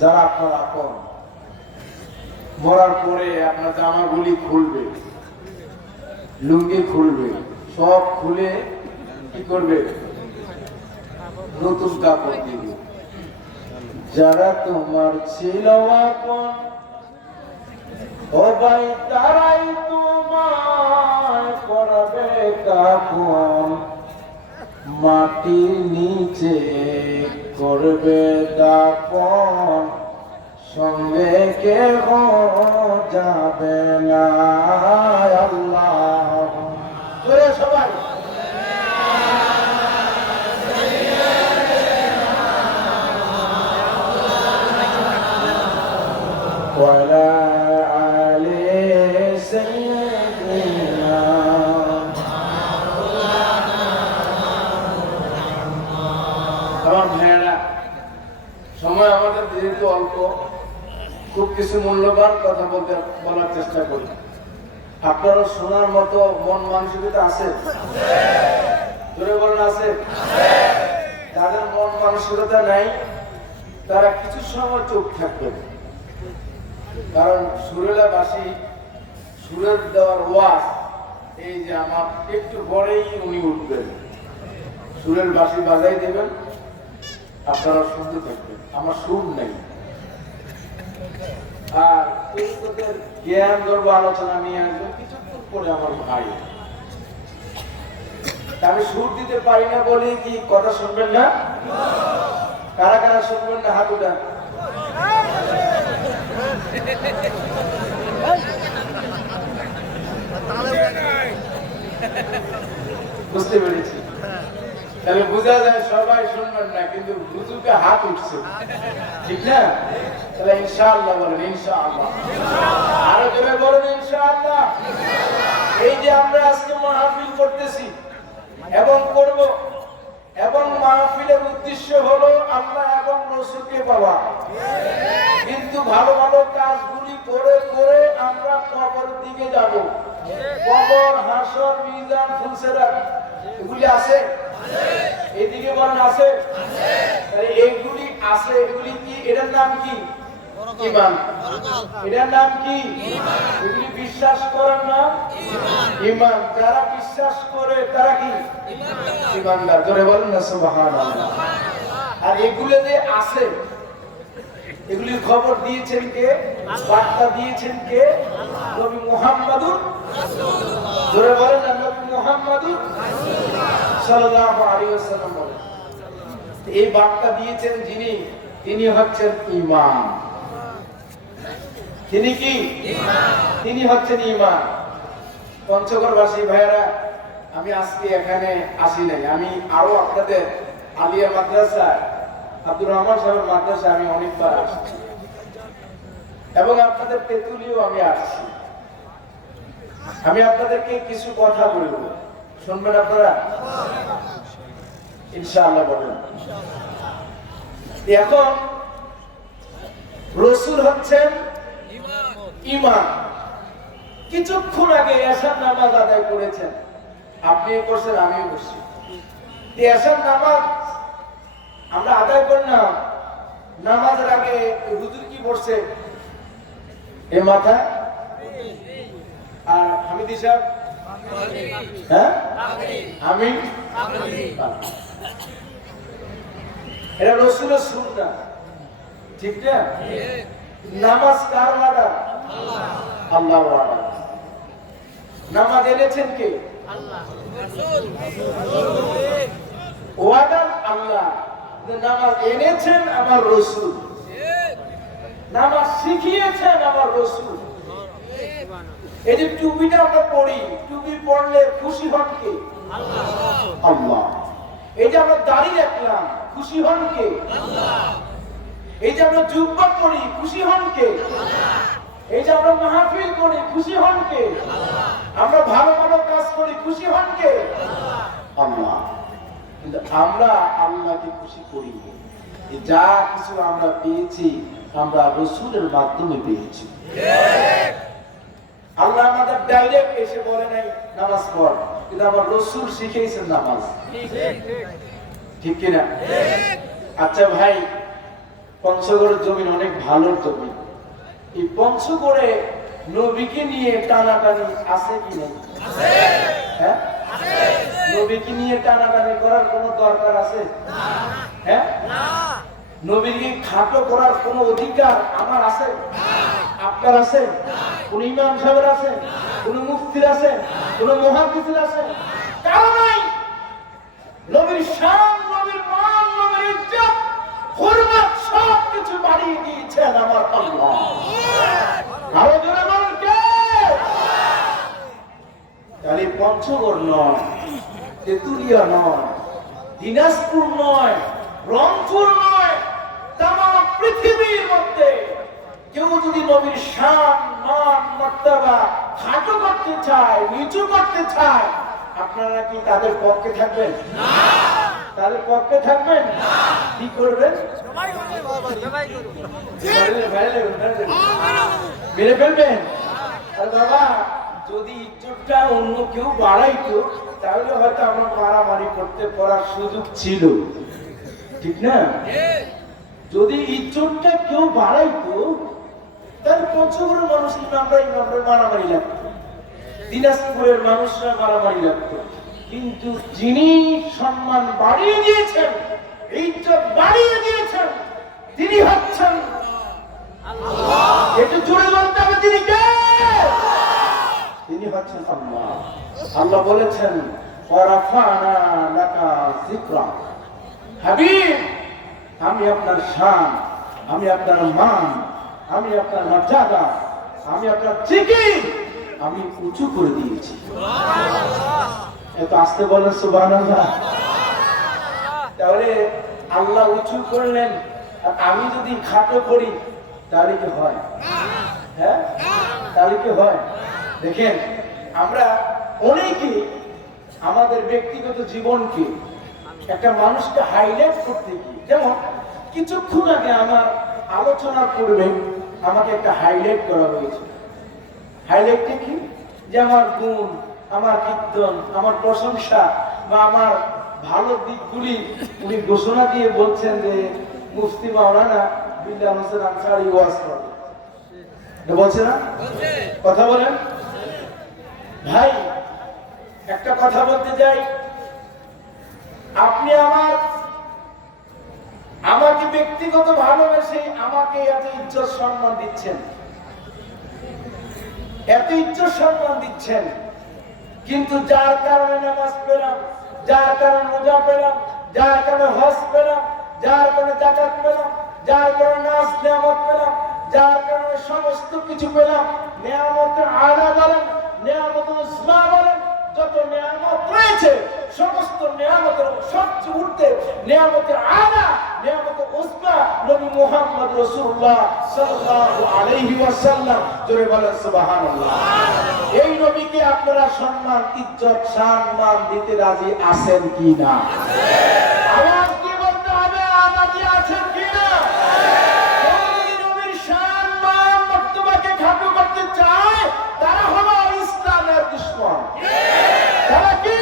যারা আপনার আপন, মরার পরে আপনার জামাগুলি খুলবে, লুঙ্গি খুলবে, সব খুলে কি করবে? নতুন কাপড় দিবে। যারা তোমার ছিল আপন সবাই তারাই তোমায় পরাবে কাফন। মাটির নিচে করবে দাফন, সঙ্গে কেহ যাবে না। আল্লাহ সবাই وعلى آل سيدنا। আমার ভাইয়েরা, সময় আমাদের যেহেতু অল্প, খুব কিছু মূল্যবান কথা বলার চেষ্টা করি। আপনারও শোনার মতো মন মানসিকতা আছে? জোরে বলেন আছে? যাদের মন মানসিকতা নাই তারা কিছু সময় চোখ থাকবে, কারণ সুরেলাবাসী সুরের দেওয়ার ওয়াজ, এই যে আমার একটু পরেই উনি উঠবেন, সুরের বাঁশি বাজাই দেবেন, আপনারা শুনতে থাকবেন। আমার সুর নেই, আর তোদের জ্ঞান গর্ব আলোচনা নিয়ে আসবেন কিছুক্ষণ পরে আমার ভাই। আমি সুর দিতে পারি না বলে কি কথা শুনবেন না? কারা কারা শুনবেন না হাত উঠান। বুঝতে পেরেছি, তাহলে বোঝা যায় সবাই শুনবেন না, কিন্তু হুজুরকে হাত উঠছে, ঠিক না? তাহলে ইনশাআল্লাহ বলেন, ইনশাআল্লাহ। আরো জোরে বলেন ইনশাআল্লাহ। এই যে আমরা আজকে মাহফিল করতেছি এবং করব, এবং মাহফিলের উদ্দেশ্য হলো আল্লাহ এবং রাসূলকে পাওয়া, কিন্তু ভালো ভালো কাজগুলি করে করে আমরা কবরের দিকে যাব। কবর, হাসর, মিজান, ফুলসিরাত এগুলি আছে, এইদিকে বলেন আছে। এইগুলি আছে, এগুলি কি? এটার নাম কি? ঈমান। এটার নাম কি? এগুলি বিশ্বাস করার নাম ঈমান। যারা বিশ্বাস করে তারা কি? ঈমানদার। জোরে বলেন না সুবহানাল্লাহ। আর এগুলো যে আছে, এগুলির খবর দিয়েছেন কে? বার্তা দিয়েছেন কে? নবী মুহাম্মদুর রাসূলুল্লাহ। জোরে বলেন না নবী মুহাম্মদুর সাল্লাল্লাহু আলাইহি ওয়াসাল্লাম বলেন। এই বার্তা দিয়েছেন যিনি, তিনি হচ্ছেন ঈমান। তিনি কি? ঈমান। তিনি হচ্ছেন ঈমান। পঞ্চগড়বাসী ভাইয়েরা, আমি আজকে এখানে আসি নাই, আমি আরো আপনাদের আলিয়া মাদ্রাসা, আব্দুর রহমান সাহেবের মাদ্রাসা আমি অনেকবার আসছি, এবং আপনাদের তেতুলিও আমি আসছি। আমি আপনাদেরকে কিছু কথা বলবো, শুনবেন আপনারা? ইনশাআল্লাহ বলেন। এখন রাসূল হচ্ছেন ঈমান। কিছুক্ষণ আগে এশার নামাজ আদায় করেছেন, আপনিও করছেন, আমিও করছি। এশার নামাজ আমরা আদায় করলাম, নামাজের আগে হুজুর কি পড়ছে এ মাথা? আর হামিদি সাহেব, হ্যাঁ আমি, এটা রাসূলের সুন্নাহ, ঠিক না? নামাজ কার ওয়াদা? আল্লাহর ওয়াদা। নামাজ এনেছেন কে? আল্লাহ। ওয়াদা আল্লাহ, নামাজ এনেছেন আমার রাসূল, নামাজ শিখিয়েছেন আমার রাসূল। এই যে টুপিটা আমরা পড়ি, টুপি পড়লে খুশি হন কে? আল্লাহ। এই যে আমরা দাড়ি রাখলাম, খুশি হন কে? আল্লাহ। এই যে আমরা জুব্বা পড়ি, খুশি হন কে? আল্লাহ। এই যে আমরা মাহফিল করি, খুশি হন কে? আল্লাহ। আমরা ভালো ভালো কাজ করি, খুশি হন কে? আল্লাহ। আল্লাহ। কিন্তু আমরা আল্লাহকে খুশি করি, যা কিছু আমরা পেয়েছি আমরা রাসূলের মাধ্যমে পেয়েছি। আল্লাহ আমাদের ডাইরেক্ট এসে বলে নাই নামাজ পড়, কিন্তু আমার রাসূল শিখিয়েছেন নামাজ, ঠিক কিনা? আচ্ছা ভাই, পঞ্চগড়ের জমিন অনেক ভালো জমিন, এই পঞ্চগড়ে নবীকে নিয়ে টানাটানি আছে কি নেই? হ্যাঁ, নবীকে নিয়ে টানাটানি করার কোনো দরকার আছে? হ্যাঁ, নবীকে খাটো করার কোনো অধিকার আমার আছে? আপনার আছে? কোন ইমাম সাহেবের আছে? কোন মুফতির আছে? কোন মুহাদ্দিসের আছে? কারণ নাই। নবীর শান, নবীর মান, নবীর ইজ্জত, হুরমত সব কিছু বাড়িয়ে দিয়েছেন আমার আল্লাহ। আরো জোরে বলুন কে? তাহলে পঞ্চগড় নয়, তেতুলিয়া নয়, দিনাজপুর নয়, রংপুর নয়, তামাম পৃথিবীর মধ্যে কেউ যদি নবীর শান, মান, মর্যাদা খাটো করতে চায়, নিচু করতে চায়, আপনারা কি তাদের পক্ষে থাকবেন? না। তাদের পক্ষে থাকবেন না। কি করবেন? মেরে ফেলবেন। আর বাবা, যদি ইজ্জতটা অন্য কেউ বাড়াইতো তাহলে হয়তো আমার মারামারি করতে পারার সুযোগ ছিল, ঠিক না? যদি ইজ্জতটা কেউ বাড়াইতো তাহলে পঞ্চগড়ের মানুষ ইমামরা মারামারি লাগতো, দিনাজপুরের মানুষরা মারামারি লাগতো। কিন্তু যিনি সম্মান বাড়িয়ে দিয়েছেন, ইজ্জত বাড়িয়ে দিয়েছেন, তিনি হচ্ছেন আল্লাহ। একটু জোরে বলতে হবে তিনি কে? তিনি হচ্ছেন আল্লাহ। আল্লাহ বলেছেন ওয়ারাফানা লাকা যিকরাক, হাবিব আমি আপনার শান, আমি আপনার মান, আমি আপনার মর্যাদা, আমি আপনার জিকির আমি উঁচু করে দিয়েছি। এত আস্তে বলেন সুবহানাল্লাহ। তাহলে আল্লাহ উঁচু করলেন, আর আমি যদি খাটো করি তাহলে কি হয়? হ্যাঁ, তাহলে কি হয়? দেখেন, আমরা অনেকে আমাদের ব্যক্তিগত জীবনকে একটা মানুষকে হাইলাইট করতে গিয়ে, যেমন কিছুক্ষণ আগে আমার আলোচনার পূর্বে আমাকে একটা হাইলাইট করা হয়েছে। হাইলাইটটা কি? যে আমার গুণ, আমার কীর্তন, আমার প্রশংসা বা আমার ভালো দিকগুলি উনি ঘোষণা দিয়ে বলছেন যে মুফতি মাওলানা বিল্লাহ হোসেন আনসারী ওয়াজ করবে, বলছে না? কথা বলেন ভাই। একটা কথা বলতে যাই, আপনি আমাকে ব্যক্তিগত ভালোবেসে আমাকে এত ইজ্জত সম্মান দিচ্ছেন, এত ইজ্জত সম্মান দিচ্ছেন, কিন্তু যার কারণে নামাজ পেলাম, যার কারণে রোজা পেলাম, যার কারণে হজ পেলাম, যার কারণে যাকাত পেলাম, যার কারণে নাজ নিয়ামত পেলাম, যার কারণে সমস্ত কিছু পেলাম, নিয়ামতের আলা বলেন, নিয়ামতের উসমা বলেন, যত নিয়ামত রয়েছে সমস্ত নিয়ামতের সবচেয়ে উঠতে নিয়ামতের আলা, নিয়ামতের উসমা নবী মুহাম্মদ রাসূলুল্লাহ সাল্লাল্লাহু আলাইহি ওয়াসাল্লাম। জোরে বলেন সুবহানাল্লাহ। এই নবীকে আপনারা সম্মান, ইজ্জত, সম্মান দিতে রাজি আছেন কি না? আওয়াজ দিয়ে বলতে হবে রাজি আছেন কি না? নবীর সম্মান মর্তবাকে খাটো করতে চায় তারা হলো ইসলামের দুশমন। তারা কি?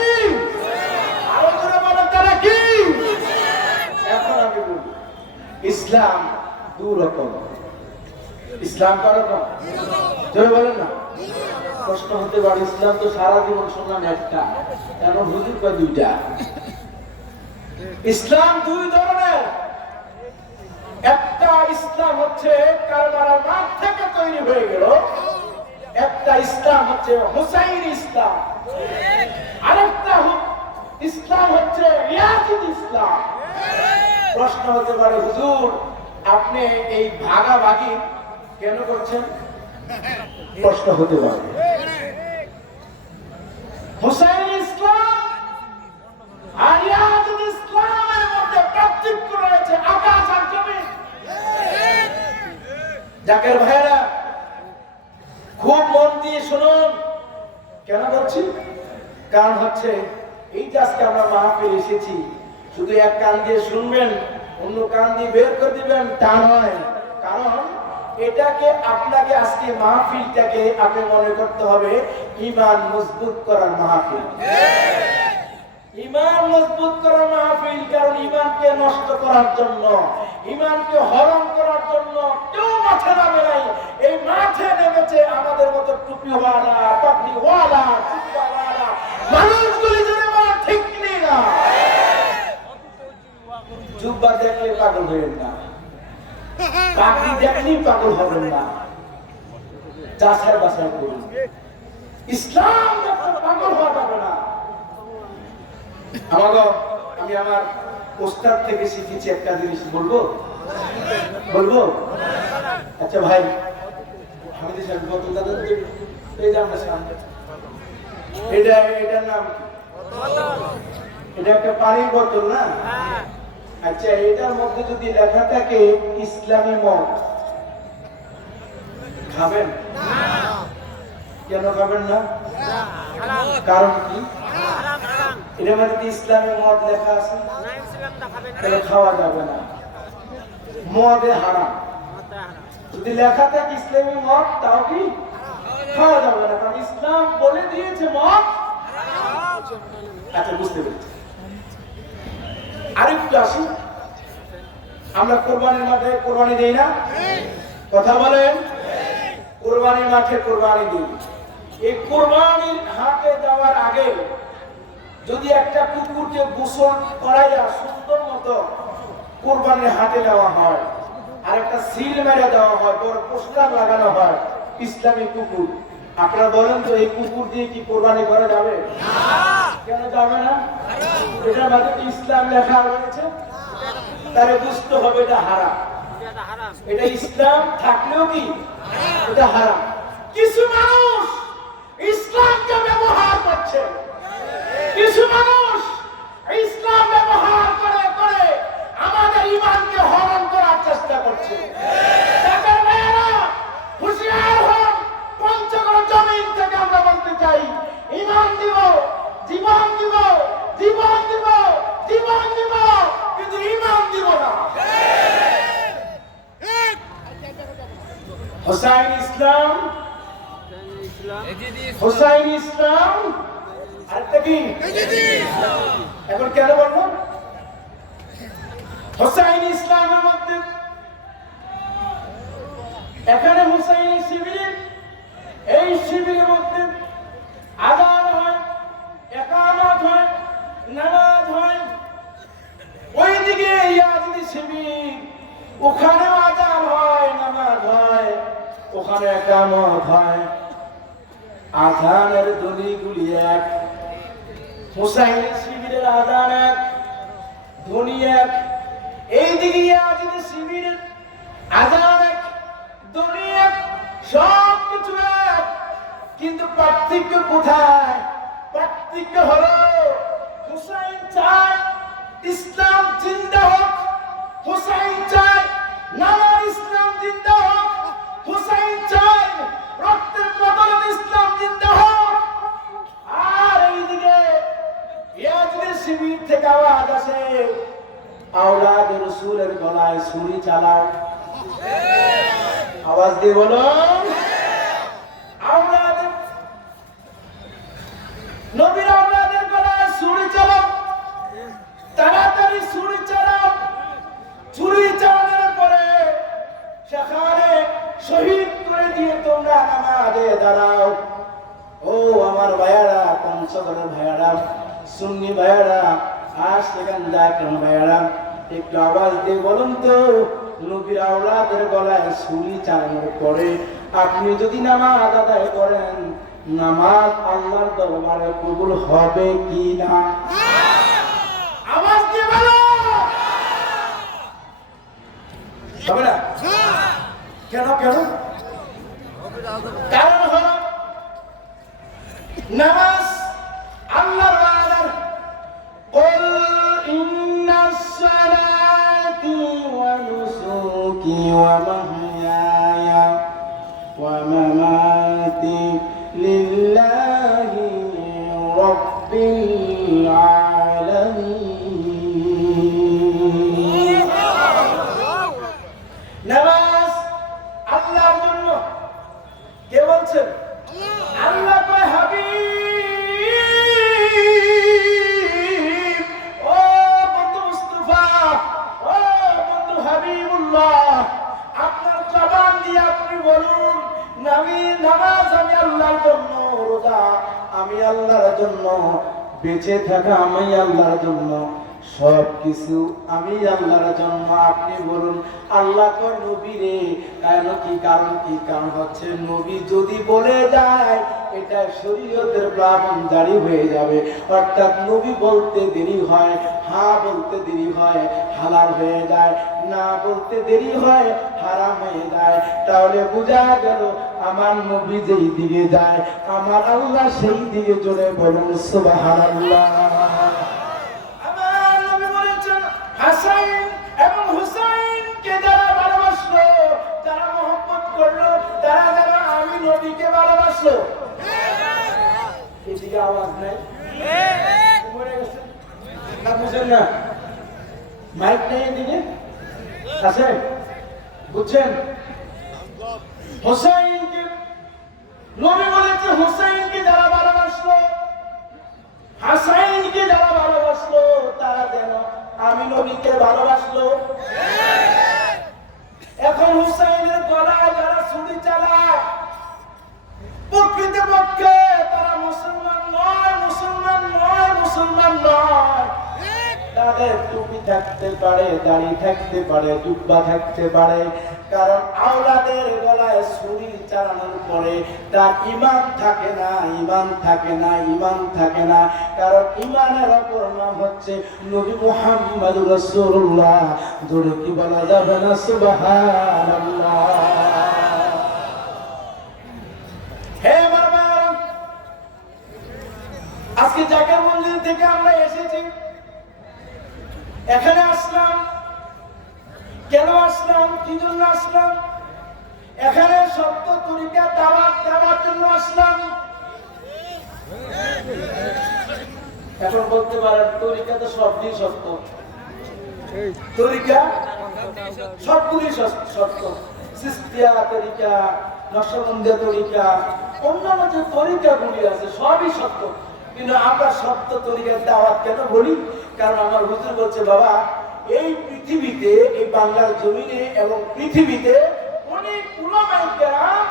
আরো জোরে বলেন, তারা কি? এখন আমি বলি, ইসলাম দু রকম। ইসলাম কয় রকম? জোরে বলেন না। প্রশ্ন হতে পারে, ইসলাম তো সারা জীবন শুনলাম একটা, কেন হুজুর কয় দুইটা? ইসলাম দুই ধরনের। একটা ইসলাম হচ্ছে কারবালার মাঠ থেকে তৈরি হয়ে গেল, একটা ইসলাম হচ্ছে হুসাইনি ইসলাম, আরেকটা ইসলাম হচ্ছে রিয়াজিদ ইসলাম। প্রশ্ন হতে পারে, হুজুর আপনি এই ভাগাভাগি কেন করছেন? প্রশ্ন হতে পারে, হুসাইনি ইসলাম আর রিয়াজিদ ইসলামের মধ্যে পার্থক্য রয়েছে আকাশ আর জমিন। জাকের ভাইরা খুব মন দিয়ে শুনুন। কেন বলছি? কারণ হচ্ছে এই যে আজকে আমরা মাহফিল এসেছি, শুধু এক কান দিয়ে শুনবেন অন্য কান দিয়ে বের করে দিবেন তা নয়। কারণ এটাকে আপনাকে আজকে মাহফিলটাকে আপনি মনে করতে হবে ঈমান মজবুত করার মাহফিল। ঈমান মজবুত করার মাহফিল। কারণ ঈমানকে নষ্ট করার জন্য, ঈমানকে হরণ করার জন্য কেউ মাঠে নামে নাই। এই মাঠে নেমেছে আমাদের মতো টুপিওয়ালা, পাগড়িওয়ালা, জুব্বাওয়ালা মানুষগুলি। জোরে বলা ঠিক না? জুব্বা দেখলে পাগল হবেন না, পাগড়ি দেখলেই পাগল হবেন না। যাচাই বাছাই করুন। ইসলাম দেখলে পাগল হওয়া যাবে না। আমি আমার ওস্তাদ থেকে শিখেছি একটা জিনিস, বলবো? আচ্ছা ভাই, আমি এটার নাম এটা একটা পানির বোতল না? আচ্ছা, এটার মধ্যে যদি লেখা থাকে ইসলামী মদ, খাবেন? কেন খাবেন না? কারণ কি? এটার মধ্যে ইসলামী মদ লেখা আছে, তাহলে খাওয়া যাবে না। মদে হারাম। যদি লেখা থাকে ইসলামী মদ, তাও কি খাওয়া যাবে না, কারণ ইসলাম বলে দিয়েছে মদ। আচ্ছা, বুঝতে পেরেছি। আরেকটু আসি, আমরা কোরবানির মাঠে কোরবানি দেই না? কথা বলেন। কোরবানির মাঠে কোরবানি দিই। এই কোরবানির হাটে যাওয়ার আগে যদি একটা কুকুরকে গোসল করাইয়া সুন্দর মতো কোরবানির হাটে দেওয়া হয়, আর একটা সিল মেরে দেওয়া হয়, বড় পোস্টার লাগানো হয় ইসলামী কুকুর, আপনারা বলেন তো এই কুকুর দিয়ে কি কোরবানি করা যাবে? কেন যাবে না? এটার মধ্যে কি ইসলাম লেখা রয়েছে? তাহলে বুঝতে হবে এটা হারাম। এটা ইসলাম থাকলেও কি এটা হারাম। কিছু মানুষ ইসলামকে ব্যবহার করছে, কিছু মানুষ ইসলাম ব্যবহার করে করে আমাদের ঈমানকে হরণ করার চেষ্টা করছে। তাদের মেয়েরা হুঁশিয়ার হন। পঞ্চগড় জমিন থেকে আমরা বলতে চাই, ঈমান দিব, জীবন দিব, জীবন দিব, জীবন দিব, কিন্তু ঈমান দিব না। হুসাইন ইসলাম, হুসাইন ইসলাম, আরেকটা কি? এখন কেন বলবো হুসাইন ইসলামের মধ্যে? এখানে হুসাইন শিবির, এই শিবিরের মধ্যে আযান হয়, ইকামত হয়, নামাজ হয়। ওইদিকে ইয়াজিদি শিবির, ওখানে আযান হয়, নামাজ হয়, ওখানে ইকামত হয়। আযানের ধ্বনিগুলি এক, হুসাইন শিবিরের আযান এক, ধ্বনি এক। এইদিকে ইয়াজিদি শিবিরের আযান এক, ধ্বনি এক, সব কিছু এক, কিন্তু পার্থক্য কোথায়? পার্থক্য হলো হুসাইন চায় ইসলাম জিন্দা হোক, হুসাইন চায় নামার ইসলাম জিন্দা হোক, হুসাইন চায় রক্তের বদলে ইসলাম জিন্দা হোক। আর এইদিকে ইয়াজিদের শিবির থেকে আওয়াজ আসে, আওলাদ রাসূলের গলায় ছুরি চালাও। আওয়াজ দিয়ে বলো, আওলাদ নবীর আওলাদের গলায় ছুরি চালাও, তাড়াতাড়ি ছুরি চালাও। ছুরি চালানোর পরে সেখানে শহীদ করে দিয়ে তোমরা নামাজে দাঁড়াও। ও আমার ভাইয়ারা, পঞ্চগড়ের ভাইয়ারা, সুন্নি ভাইয়ারা, আর সেখানে জাকের ভাইয়ারা, একটু আওয়াজ দিয়ে বলুন তো, নবীর আওলাদের গলায় ছুরি চালানোর পরে আপনি যদি নামাজ আদায় করেন, নামাজ আল্লাহর দরবারে কবুল হবে কি না? আওয়াজ দিয়ে বলো। হবে না? কেন কেন? কারণ হলো নামাজ আল্লাহর ওয়াদার, কুল ইন্নাস সালাতি ওয়া নুসুকি ওয়া মাহইয়ায়া ওয়া মামাতি লিল্লাহি রাব্বিল আলামিন। নামাজ আল্লাহর জন্য। কে বলছেন? আল্লাহ কয় হাবিব, ও বন্ধু মুস্তাফা, ও বন্ধু হাবিবুল্লাহ, আপনার জবান দিয়ে আপনি বলুন, নামাজ আমি আল্লাহর জন্য, রোজা আমি আল্লাহর জন্য, বেঁচে থাকা আমি আল্লাহর জন্য, সবকিছু আমি আল্লাহর জন্য। আপনি বলুন আল্লাহ কয় নবী রে, কেন কি কারণ? কি কারণ হচ্ছে নবী যদি বলে যায় এটা শরীয়তের প্লাবন জারি হয়ে যাবে, অর্থাৎ নবী বলতে দেরি হয়, হ্যাঁ বলতে দেরি হয়, হালাল হয়ে যায়, না বলতে দেরি হয়, হারাম হয়ে যায়। তাহলে বোঝা গেল আমার নবী যেই দিকে যায় আমার আল্লাহ সেই দিকে চলে। বলুন সুবহানাল্লাহ। আমার নবী বলেছেন হাসান এবং হুসাইনকে যারা ভালোবাসলো, যারা মহব্বত করলো, তারা যারা আমি নবীকে ভালোবাসলো। এদিকে আওয়াজ নাই, মরে গেছে না, বুঝেন না? মাইক নেই এদিকে আছে, বুঝছেন? হুসাইনকে নবী বলেছে হুসাইনকে যারা ভালোবাসলো, হাসাইনকে যারা ভালোবাসলো, তারা যেন আমি নবীকে ভালোবাসলো। এখন হুসাইনের গলায় যারা ছুরি চালায় প্রকৃতপক্ষে তারা মুসলমান নয়, মুসলমান নয়, মুসলমান নয়। তাদের টুপি থাকতে পারে, দাড়ি থাকতে পারে, জুব্বা থাকতে পারে, কারণ আওলাদের গলায় ছুরি চালানোর পরে তার ঈমান থাকে না, ঈমান থাকে না, ঈমান থাকে না। কারণ ঈমানের অপর নাম হচ্ছে নবী মুহাম্মদুর রাসূলুল্লাহ। জোরে কি বলা যাবে না সুবহানাল্লাহ? হে আমার ভাই, আজকে জাকের মন্দির থেকে আমরা এসেছি, এখানে আসলাম। কেন আসলাম, কি জন্য আসলাম? এখানে সত্য তরিকা দাওয়াত দেওয়ার জন্য আসলাম। এখন বলতে পারেন তরিকা তো সবই সত্য, তরিকা সবগুলি সত্য। সিস্তিয়া তরিকা, নকশবন্দিয়া তরিকা, অন্যান্য যে তরিকাগুলি আছে সবই সত্য, কিন্তু আমরা সত্য তরিকার দাওয়াত কেন বলি? কারণ আমার হুজুর বলছে, বাবা এই পৃথিবীতে, এই বাংলার জমিনে এবং পৃথিবীতে অনেক উলামায়ে কেরাম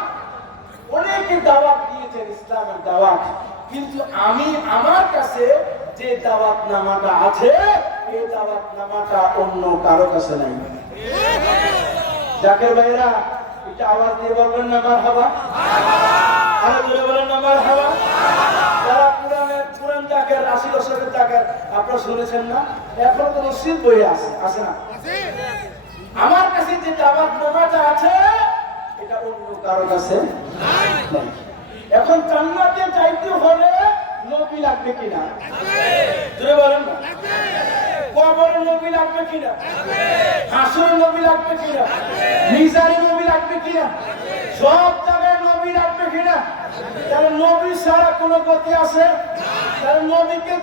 অনেকে দাওয়াত দিয়েছেন, ইসলামের দাওয়াত, কিন্তু আমি আমার কাছে যে দাওয়াত নামাটা আছে এই দাওয়াত নামাটা অন্য কারো কাছে নাই। জাকের ভাইরা এটা আওয়াজ দিয়ে বলবেন না মারহাবা? আরো জোরে বলেন না মারহাবা? যারা পুরান জাকের 80 দশকের জাকের আপনারা শুনেছেন না? এখন তো নসিব বই আছে না? আমার কাছে যে দাওয়াত নামাটা আছে এটা অন্য কারো কাছে নাই। এখন জান্নাতে যাইতে হলে নবী লাগবে কিনা? জোরে বলেন না। কবরে নবী লাগবে কিনা? হাসরে নবী লাগবে কিনা? মিজানে নবী লাগবে কিনা? সব জায়গায় নবী লাগবে কিনা? তাহলে নবী ছাড়া কোনো গতি আছে? তাহলে নবীকে